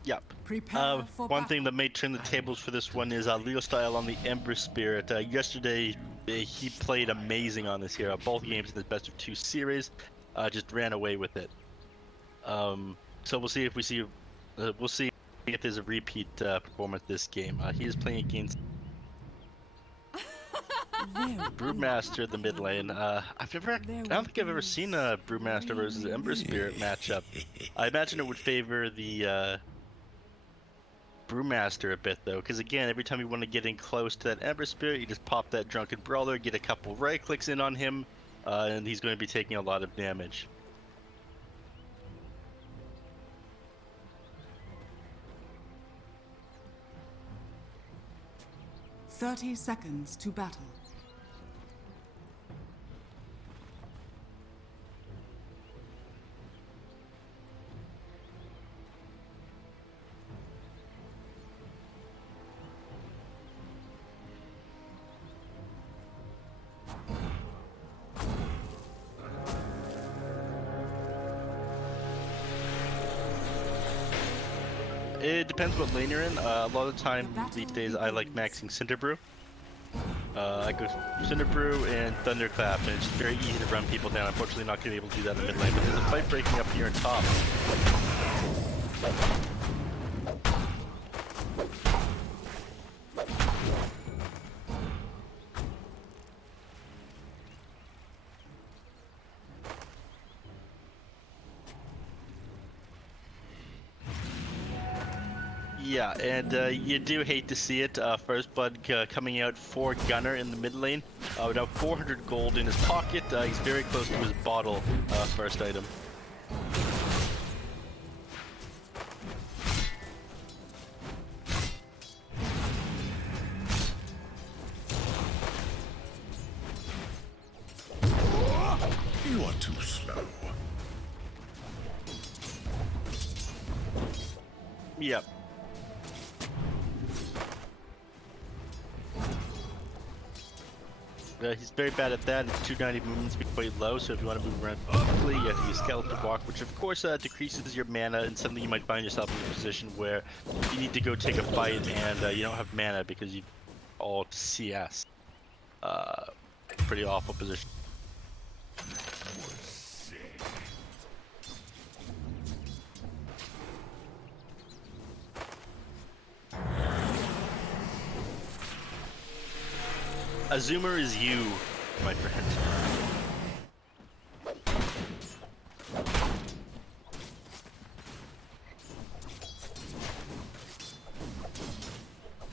Yep. Prepare for one thing battle. that may turn the tables for this one is Leo Style on the Ember Spirit. Yesterday, he played amazing on this hero. Both games in the best of 2 series, just ran away with it. So we'll see if if there's a repeat performance this game. He is playing against Brewmaster the mid lane. I don't think I've ever seen a Brewmaster versus Ember Spirit matchup. I imagine it would favor the Brewmaster a bit though, because again, every time you want to get in close to that Ember Spirit, you just pop that Drunken Brawler, get a couple right clicks in on him, and he's going to be taking a lot of damage. "30 seconds to battle. It depends what lane you're in. A lot of the time these days I like maxing Cinderbrew. I go Cinderbrew and Thunderclap, and it's very easy to run people down. Unfortunately, not going to be able to do that in the mid lane, but there's a fight breaking up here on top. Yeah, and you do hate to see it. First Blood coming out for Gunner in the mid lane. Without 400 gold in his pocket, he's very close to his bottle first item. You are too slow. Yep. He's very bad at that. His 290 movement's been quite low, so if you want to move around quickly, you have to use Skeleton Walk, which of course decreases your mana, and suddenly you might find yourself in a position where you need to go take a fight and you don't have mana because you all CS. Pretty awful position. A zoomer is you, my friend.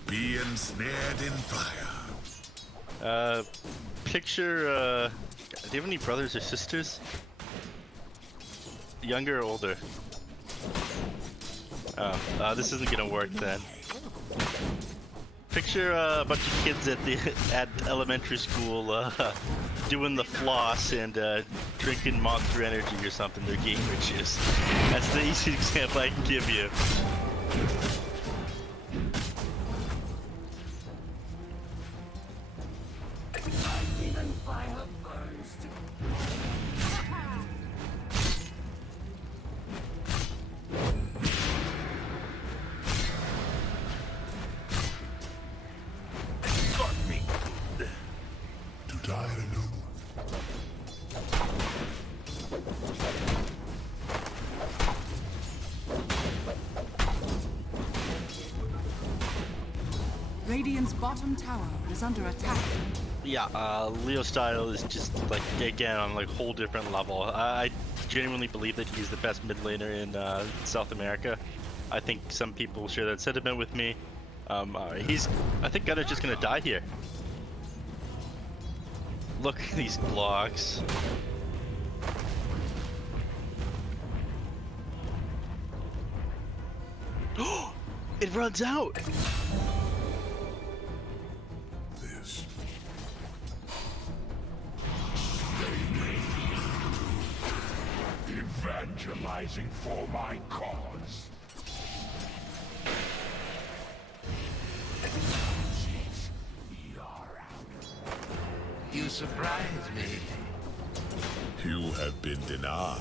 Be ensnared in fire. Picture, do you have any brothers or sisters? Younger or older? Oh, this isn't gonna work then. Picture a bunch of kids at elementary school doing the floss and drinking Monster Energy or something. They're gamer juice. That's the easy example I can give you. Radiant's bottom tower is under attack. Yeah, Leo style is just like, again, on like a whole different level. I genuinely believe that he's the best mid laner in South America. I think some people share that sentiment with me. I think Gunner's just gonna die here. Look at these blocks. It runs out! Evangelizing for my cause. You surprise me. You have been denied.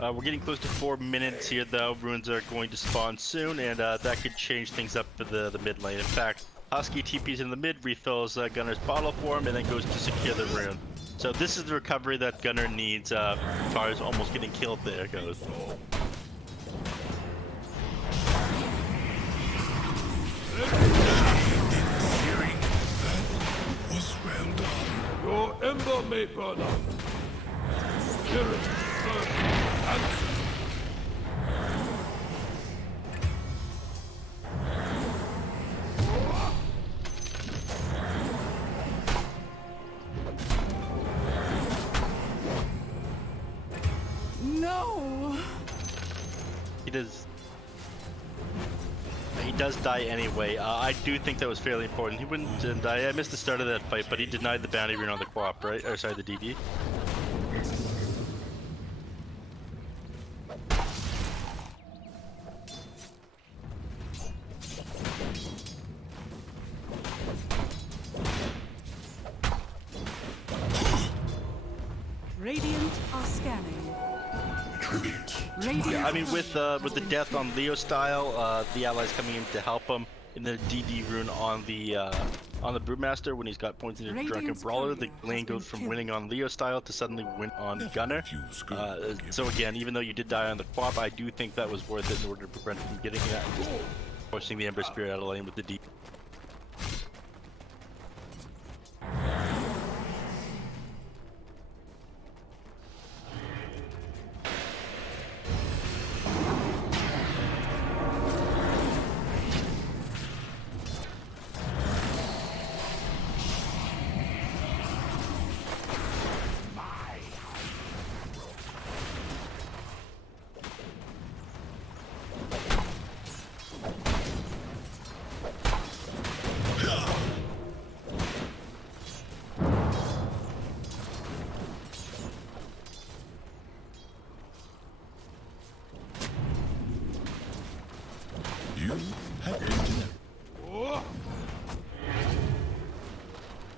We're getting close to 4 minutes here though. Runes are going to spawn soon, and that could change things up for the mid lane. In fact, Husky TPs in the mid, refills Gunner's bottle for him, and then goes to secure the rune. So this is the recovery that Gunner needs. Tar's almost getting killed there. Goes. Was well done. Your ember may burn up. Spirit, burn, answer. No! He does die anyway. I do think that was fairly important. He didn't die. I missed the start of that fight, but he denied the bounty rune on the co-op, right? Or sorry, the DD. Radiant are scanning. Yeah, I mean, with the death on Leo style, the allies coming in to help him in the DD rune on the Brewmaster when he's got points in the Drunken Brawler, the lane goes from winning on Leo style to suddenly win on Gunner. So again, even though you did die on the Quap, I do think that was worth it in order to prevent him from getting that and just forcing the Ember Spirit out of lane with the D.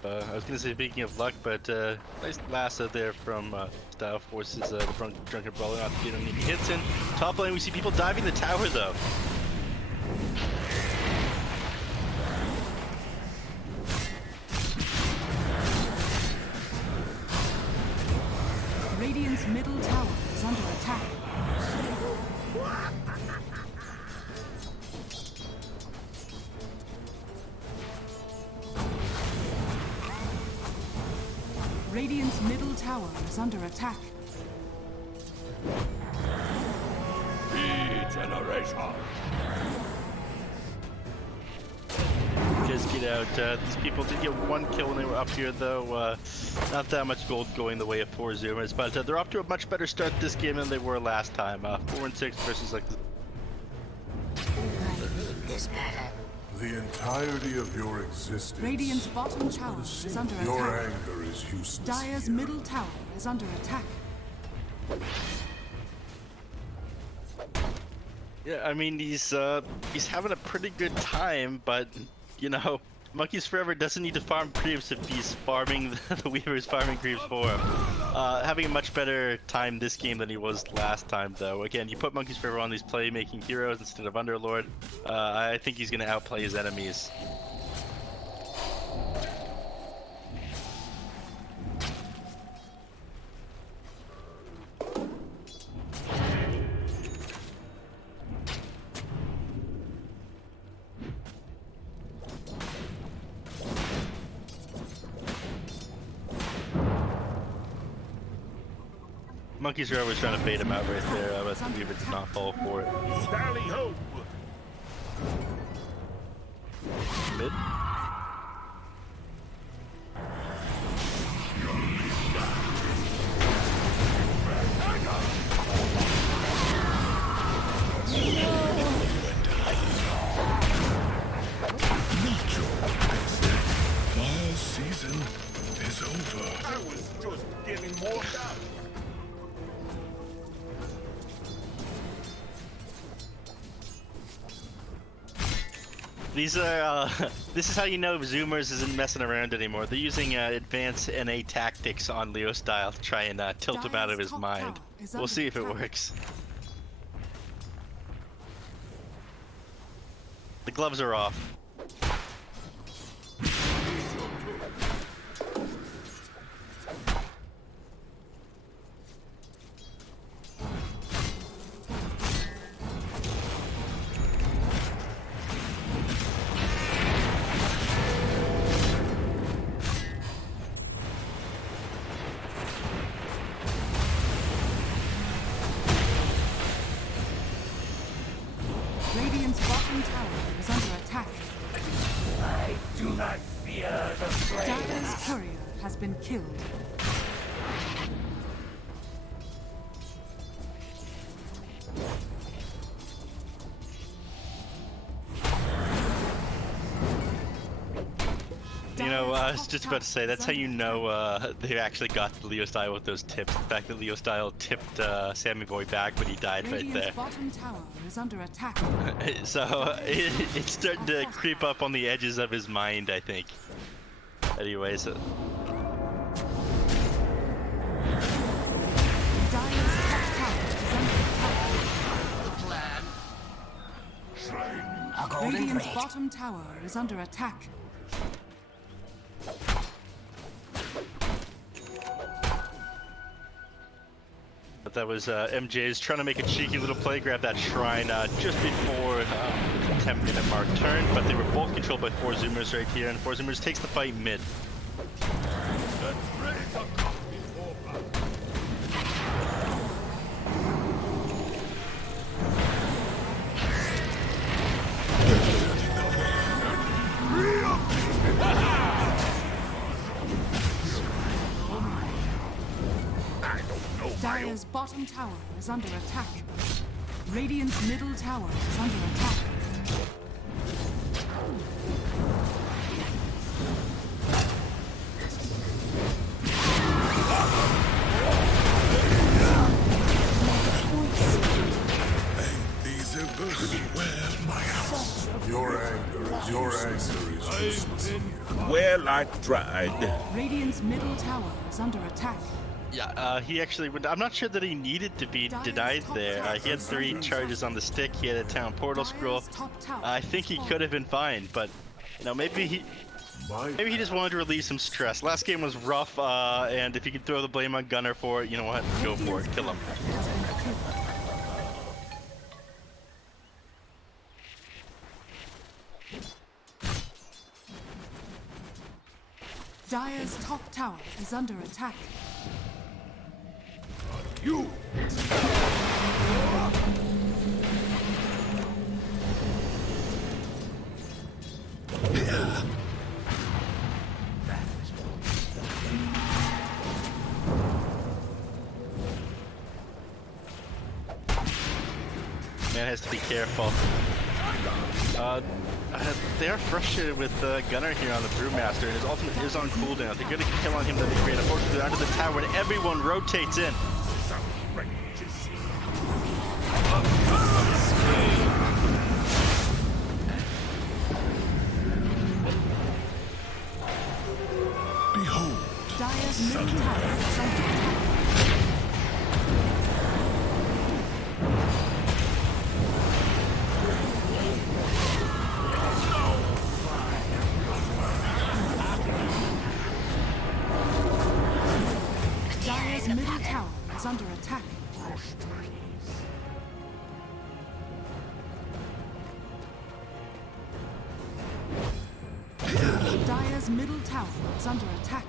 I was gonna say speaking of luck, but nice lasso there from Style forces the Drunken Brawler not to get any hits in. Top lane, we see people diving the tower though. Radiant's middle tower is under attack. Radiant's middle tower is under attack. Regeneration. Just get out. These people did get one kill when they were up here though. Not that much gold going the way of 4 Zoomers, but they're off to a much better start this game than they were last time. 4-6 versus like The entirety of your existence. Radiant's bottom tower is under Your attack. anger is useless. Dire's here. middle tower is under attack. Yeah, I mean he's having a pretty good time, but you know, Monkeys Forever doesn't need to farm creeps if he's farming the Weaver's farming creeps for him. Having a much better time this game than he was last time though. Again, you put Monkeys Forever on these playmaking heroes instead of Underlord. I think he's gonna outplay his enemies. Monkeys are always trying to bait him out right there, but the Weaver did not fall for it. Tally ho! Mid. Fire season is over. I was just getting warmed up. These are, this is how you know Zoomers isn't messing around anymore. They're using advanced NA tactics on Leo style to try and tilt him out of his mind. We'll see if it works. The gloves are off. Radiant's bottom tower is under attack. I do not fear the flame. Dire's courier has been killed. You know, I was just about to say, that's how you know they actually got Leo style with those tips. The fact that Leo style tipped Sammy Boy back when he died right Radiant's there. bottom tower is under attack. So it's starting to creep up on the edges of his mind, I think. Anyways, Dire's top tower is under attack. Radiant's bottom tower is under attack. But that was MJ's trying to make a cheeky little play, grab that shrine just before the 10-minute mark turn, but they were both controlled by 4 Zoomers right here, and 4 Zoomers takes the fight mid. Let's raise a cup before battle. Dire's bottom tower is under attack. Radiant's middle tower is under attack. Your anger is your useless. Well, I tried. Radiant's middle tower is under attack. Yeah, he actually would. I'm not sure that he needed to be denied there. He had 3 charges on the stick. He had a town portal scroll. I think he could have been fine, but you know, maybe he just wanted to relieve some stress. Last game was rough, and if you could throw the blame on Gunner for it, you know what? Go for it. Kill him. Dire's top tower is under attack. You! Man has to be careful. They are frustrated with Gunner here on the Brewmaster, and his ultimate is on cooldown. If they get a kill on him, that'd be great. Unfortunately, they're under the tower, and everyone rotates in. Behold, Dire's middle tower is under attack. Dire's middle tower is under attack. Dire's middle tower is under attack.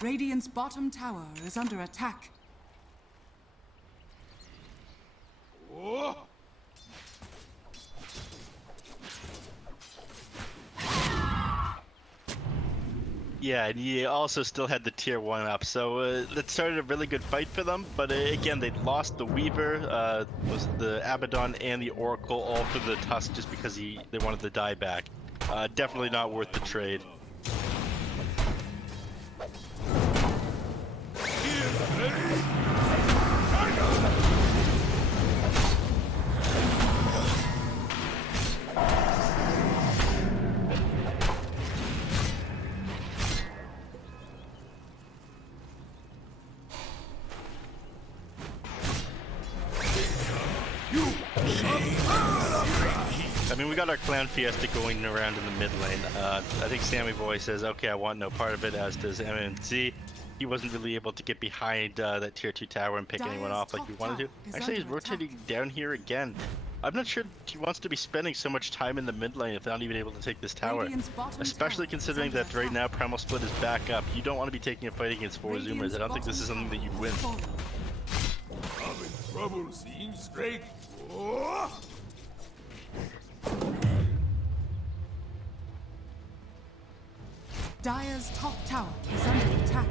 Radiant's bottom tower is under attack. Oh! Yeah, and he also still had the tier 1 up, so that started a really good fight for them. But again, they lost the Weaver, was the Abaddon, and the Oracle all for the Tusk just because they wanted the die back. Definitely not worth the trade. I mean, we got our clan fiesta going around in the mid lane. I think Sammy Boy says, okay, I want no part of it, as does MMC. He wasn't really able to get behind that tier 2 tower and pick anyone off like he wanted to. Actually, he's rotating down here again. I'm not sure he wants to be spending so much time in the mid lane if they're not even able to take this tower. Especially considering that right now Primal Split is back up. You don't want to be taking a fight against 4 Zoomers. I don't think this is something that you win. Having trouble seeing straight. Oh! Dire's top tower is under attack.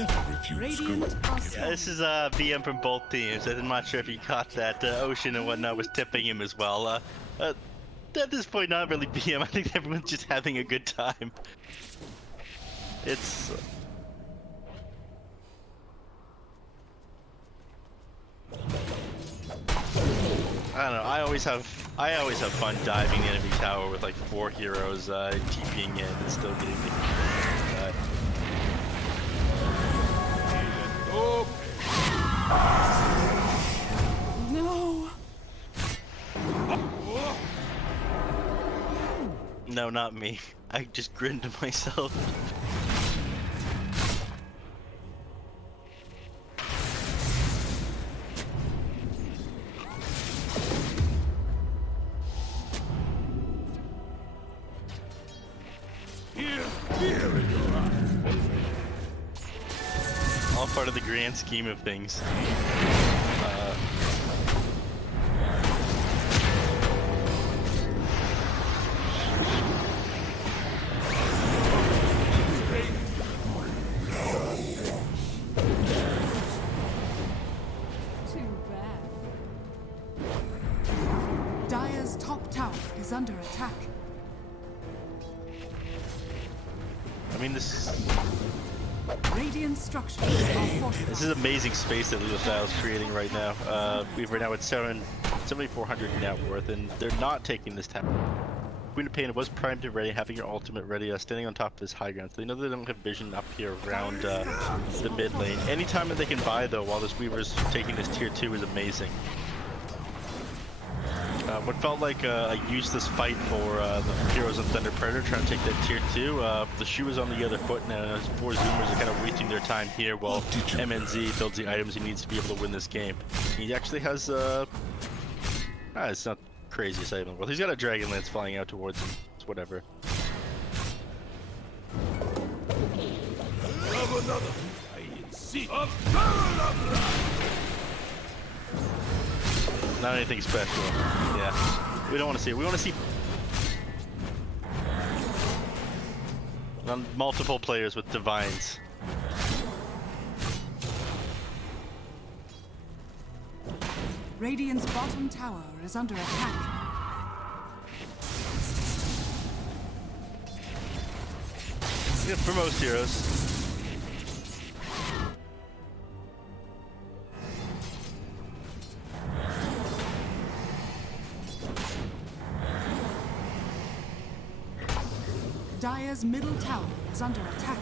never cute school. Radiant are Yeah, this is VM from both teams. I'm not sure if you caught that. Ocean and whatnot was tipping him as well. At this point, not really VM. I think everyone's just having a good time. It's. I don't know. I always have fun diving the enemy tower with like 4 heroes TPing in and still getting the. no. No, not me. I just grinned to myself. All part of the grand scheme of things. Too bad. Dire's top tower is under attack. I mean, this Radiant structures are fortified. is amazing space that Leo Style is creating right now. We've right now at 7,400 net worth, and they're not taking this time. Queen of Pain was primed and ready, having your ultimate ready, standing on top of this high ground. So they know they don't have vision up here around the mid lane. Anytime that they can buy, though, while this Weaver's taking this tier 2 is amazing. What felt like a useless fight for the heroes of Thunder Predator trying to take that tier 2. The shoe is on the other foot now, as 4 Zoomers are kind of wasting their time here while MNZ builds the items he needs to be able to win this game. He actually has it's not crazy saving. Well, he's got a Dragon Lance flying out towards him. It's whatever. Not anything special. Yeah. We don't want to see it. We want to see multiple players with divines. Radiant's bottom tower is under attack. Yeah, for most heroes. Dire's middle tower is under attack.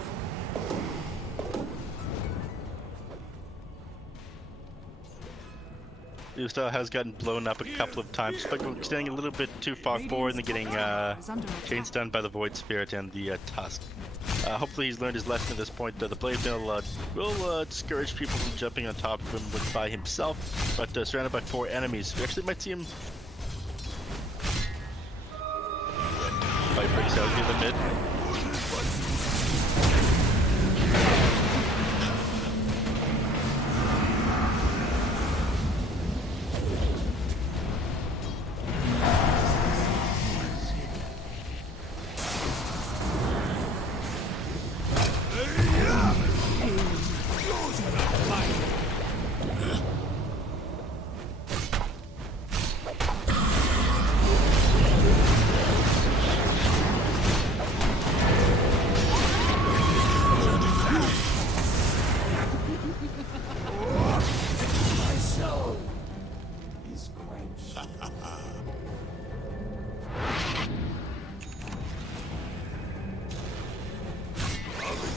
Usto has gotten blown up a couple of times, but extending a little bit too far forward and getting chains done by the Void Spirit and the Tusk. Hopefully he's learned his lesson at this point. The Blade Mill will discourage people from jumping on top of him by himself, but surrounded by 4 enemies. We actually might see him fight breaks out near the mid.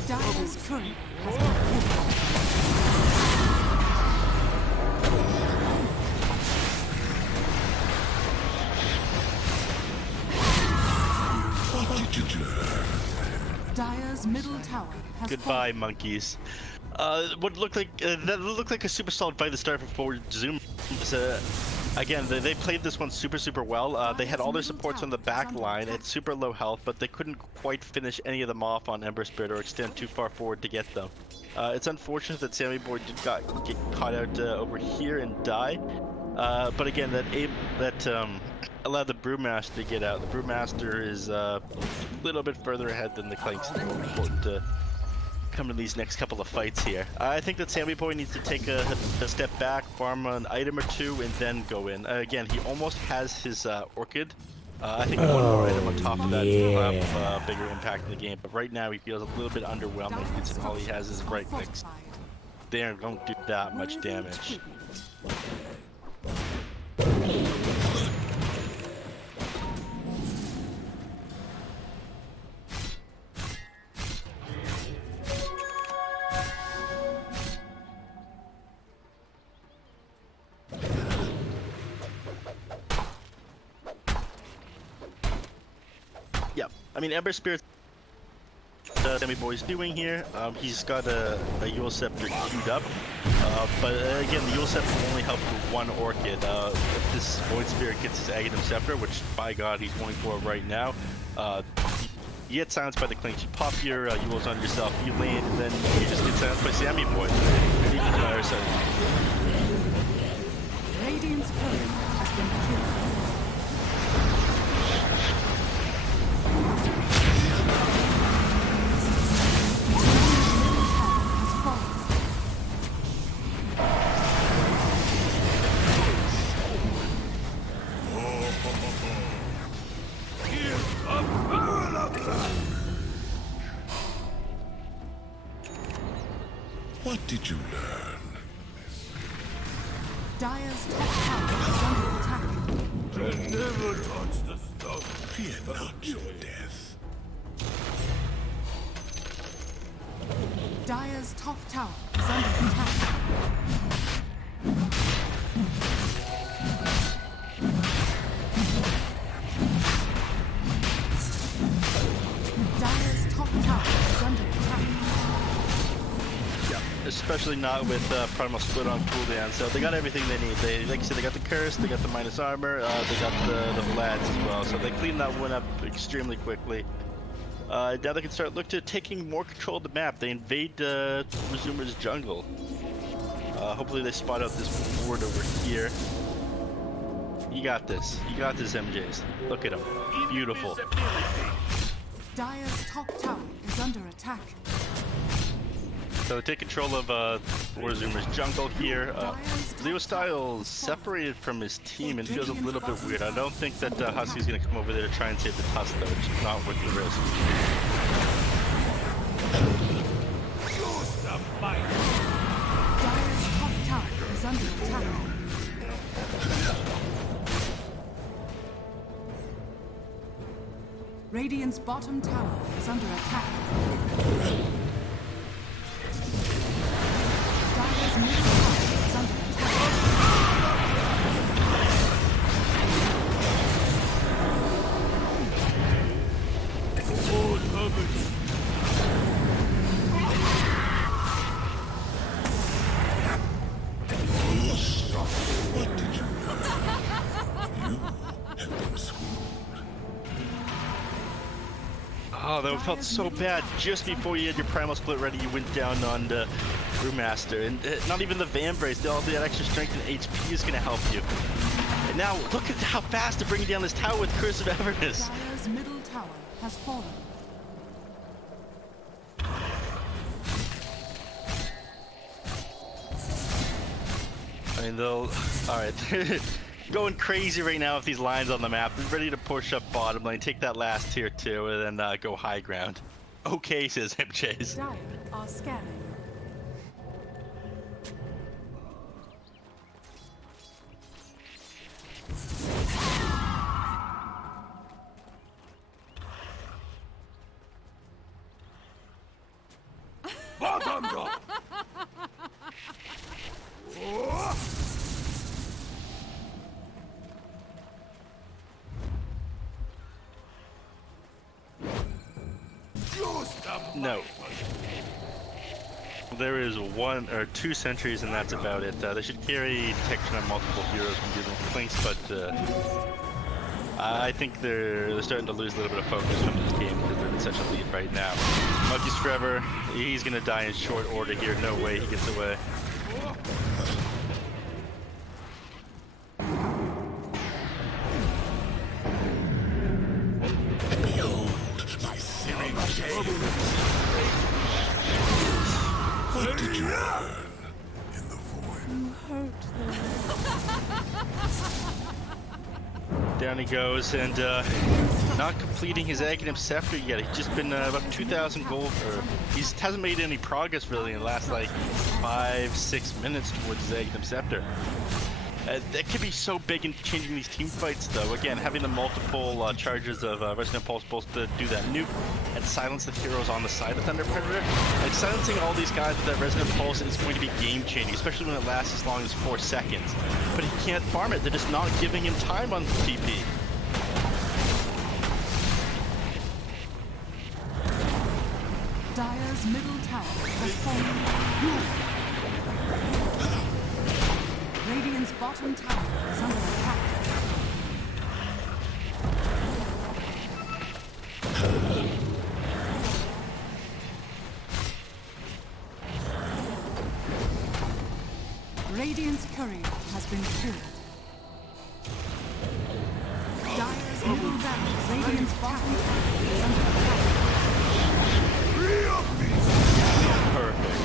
Dire's current has Dire's middle tower has Goodbye, monkeys. What looked like that looked like a super solid fight to start for forward Zoom. Again, they played this one super well. They had all their supports on the back line at super low health, but they couldn't quite finish any of them off on Ember Spirit or extend too far forward to get them. It's unfortunate that Sammy Boy did get caught out over here and die. But again, that allowed the Brewmaster to get out. The Brewmaster is a little bit further ahead than the Clanks. Important to come to these next couple of fights here. I think that Sammy Boy needs to take a step back, farm an item or two, and then go in. Again, he almost has his Orchid. I think one more item on top of that will have a bigger impact in the game, but right now he feels a little bit underwhelming because all he has is right clicks. They don't do that much damage. Yeah, I mean, Ember Spirit, Sammy Boy's doing here. He's got a Yule Scepter queued up, but again, the Yule Scepter will only help for one Orchid. If this Void Spirit gets his Aghanim Scepter, which by God he's going for right now, you get silenced by the Clinch. You pop your Yules on yourself, you land, and then you just get silenced by Sammy Boy. Radiant's turret has been killed. What did you learn? Dire's top tower is under attack. They never touch the stuff. Fear not your death. Dire's top tower is under attack. Dire's top tower is under attack. Especially not with Primal Split on cooldown, so they got everything they need. They, like I said, they got the Curse, they got the minus armor, they got the Vlads as well, so they cleaned that one up extremely quickly. Now they can start look to taking more control of the map. They invade Resumer's jungle. Hopefully they spot out this ward over here. You got this. You got this, MJs. Look at him. Beautiful. Dire's top tower is under attack. So they take control of Warzumer's jungle here. Leo Styles separated from his team and feels a little bit weird. I don't think that Husky's going to come over there to try and save the Tusk, though. It's just not worth the risk. Dire's top tower is under attack. Radiant's bottom tower is under attack. Dire's middle tower is under What did you learn? You have been schooled. Oh, that felt so bad. Just before you had your Primal Split ready, you went down on the Brewmaster. And not even the Vambrace, all that extra strength and HP is going to help you. And now, look at how fast they're bringing down this tower with Curse of Everness. Dire's middle tower has fallen. I mean, they'll... Alright, they're going crazy right now with these lines on the map. They're ready to push up bottom lane, take that last tier 2, and then go high ground. Okay, says MJs. Dire are scanning. Bottom drop. No. There is one or two sentries and that's about it. They should carry detection on multiple heroes when dealing with Clinks, but I think they're starting to lose a little bit of focus from this game because they're in such a lead right now. Monkeys Forever, he's gonna die in short order here. No way he gets away. Behold my searing jaws. did you learn in the void? Down he goes, and not completing his Aghanim Scepter yet. He's just been about 2,000 gold, or he hasn't made any progress really in the last like 5-6 minutes towards his Aghanim Scepter. That could be so big in changing these team fights, though. Again, having the multiple charges of Resonant Pulse both to do that nuke and silence the heroes on the side of Thunder Predator. Like, silencing all these guys with that Resonant Pulse is going to be game-changing, especially when it lasts as long as 4 seconds. But he can't farm it. They're just not giving him time on TP. Dire's middle tower has fallen. Radiant's bottom tower is under attack. Radiant's courier has been killed. Dire's middle barracks, Radiant's bottom tower is under attack. Perfect.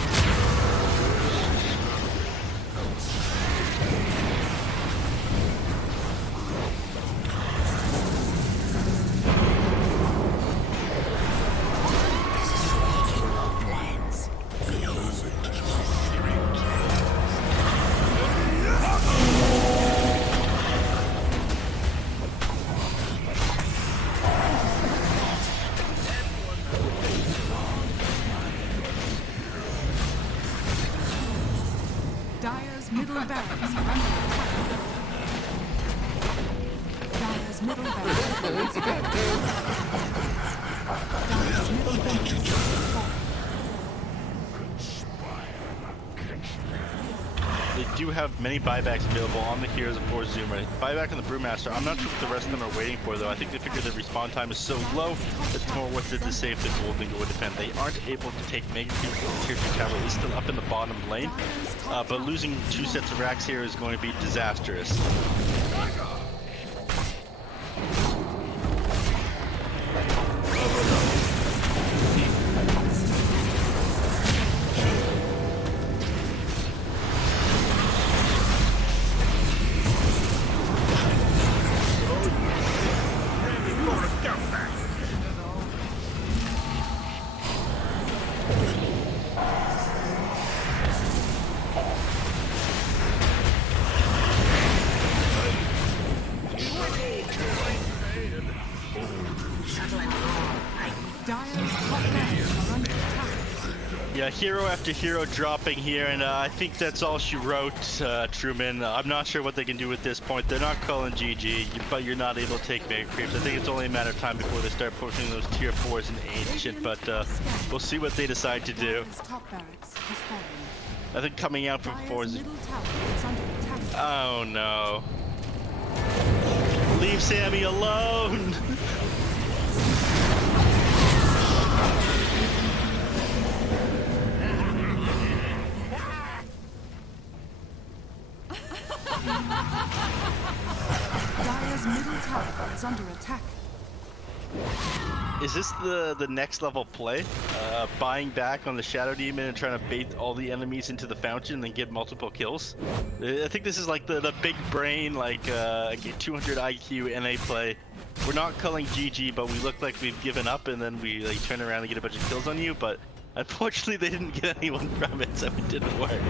Dire's middle barracks are under attack. Dire's middle barracks are under attack. Dire's middle barracks is fallen. They do have many buybacks available on the Heroes of War Zoomer. Buyback on the Brewmaster, I'm not sure what the rest of them are waiting for, though. I think they figure the respawn time is so low, it's more worth it to save the gold and go defend. They aren't able to take Mega Creeps, the Tier 2 tower is still up in the bottom lane, but losing 2 sets of racks here is going to be disastrous. Yeah, hero after hero dropping here, and I think that's all she wrote, Truman. I'm not sure what they can do at this point. They're not calling GG, but you're not able to take Mega Creeps. I think it's only a matter of time before they start pushing those tier 4s and Ancient, but we'll see what they decide to do. I think coming out from 4s... Oh no. Leave Sammy alone! Dire's middle tower is under attack. Is this the next level play? Buying back on the Shadow Demon and trying to bait all the enemies into the fountain and then get multiple kills? I think this is like the big brain, like 200 IQ NA play. We're not calling GG, but we look like we've given up, and then we like turn around and get a bunch of kills on you, but unfortunately they didn't get anyone from it, so it didn't work.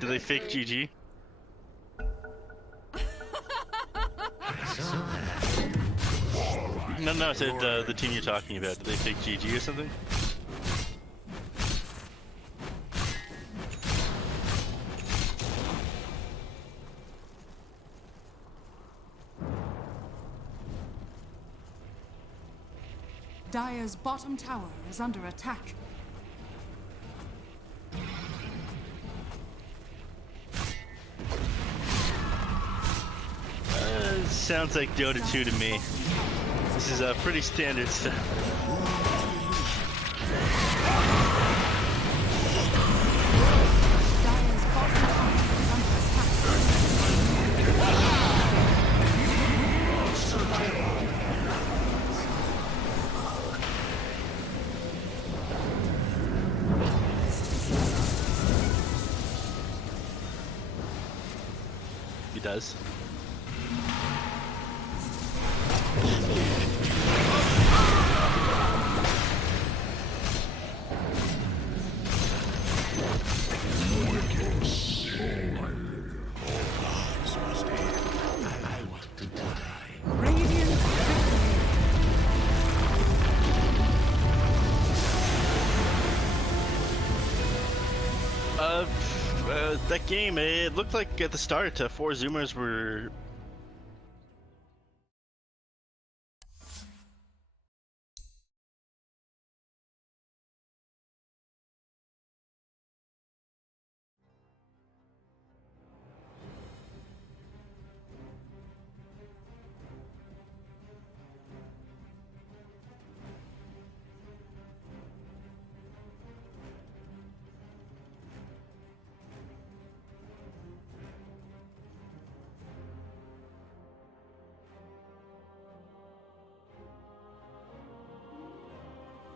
Do they fake GG? No, I said the team you're talking about. Did they fake GG or something? Dire's bottom tower is under attack. Sounds like Dota 2 to me. This is pretty standard stuff. Dire's bottom tower is under attack. he does. Radiant That game, it looked like at the start, 4 Zoomers were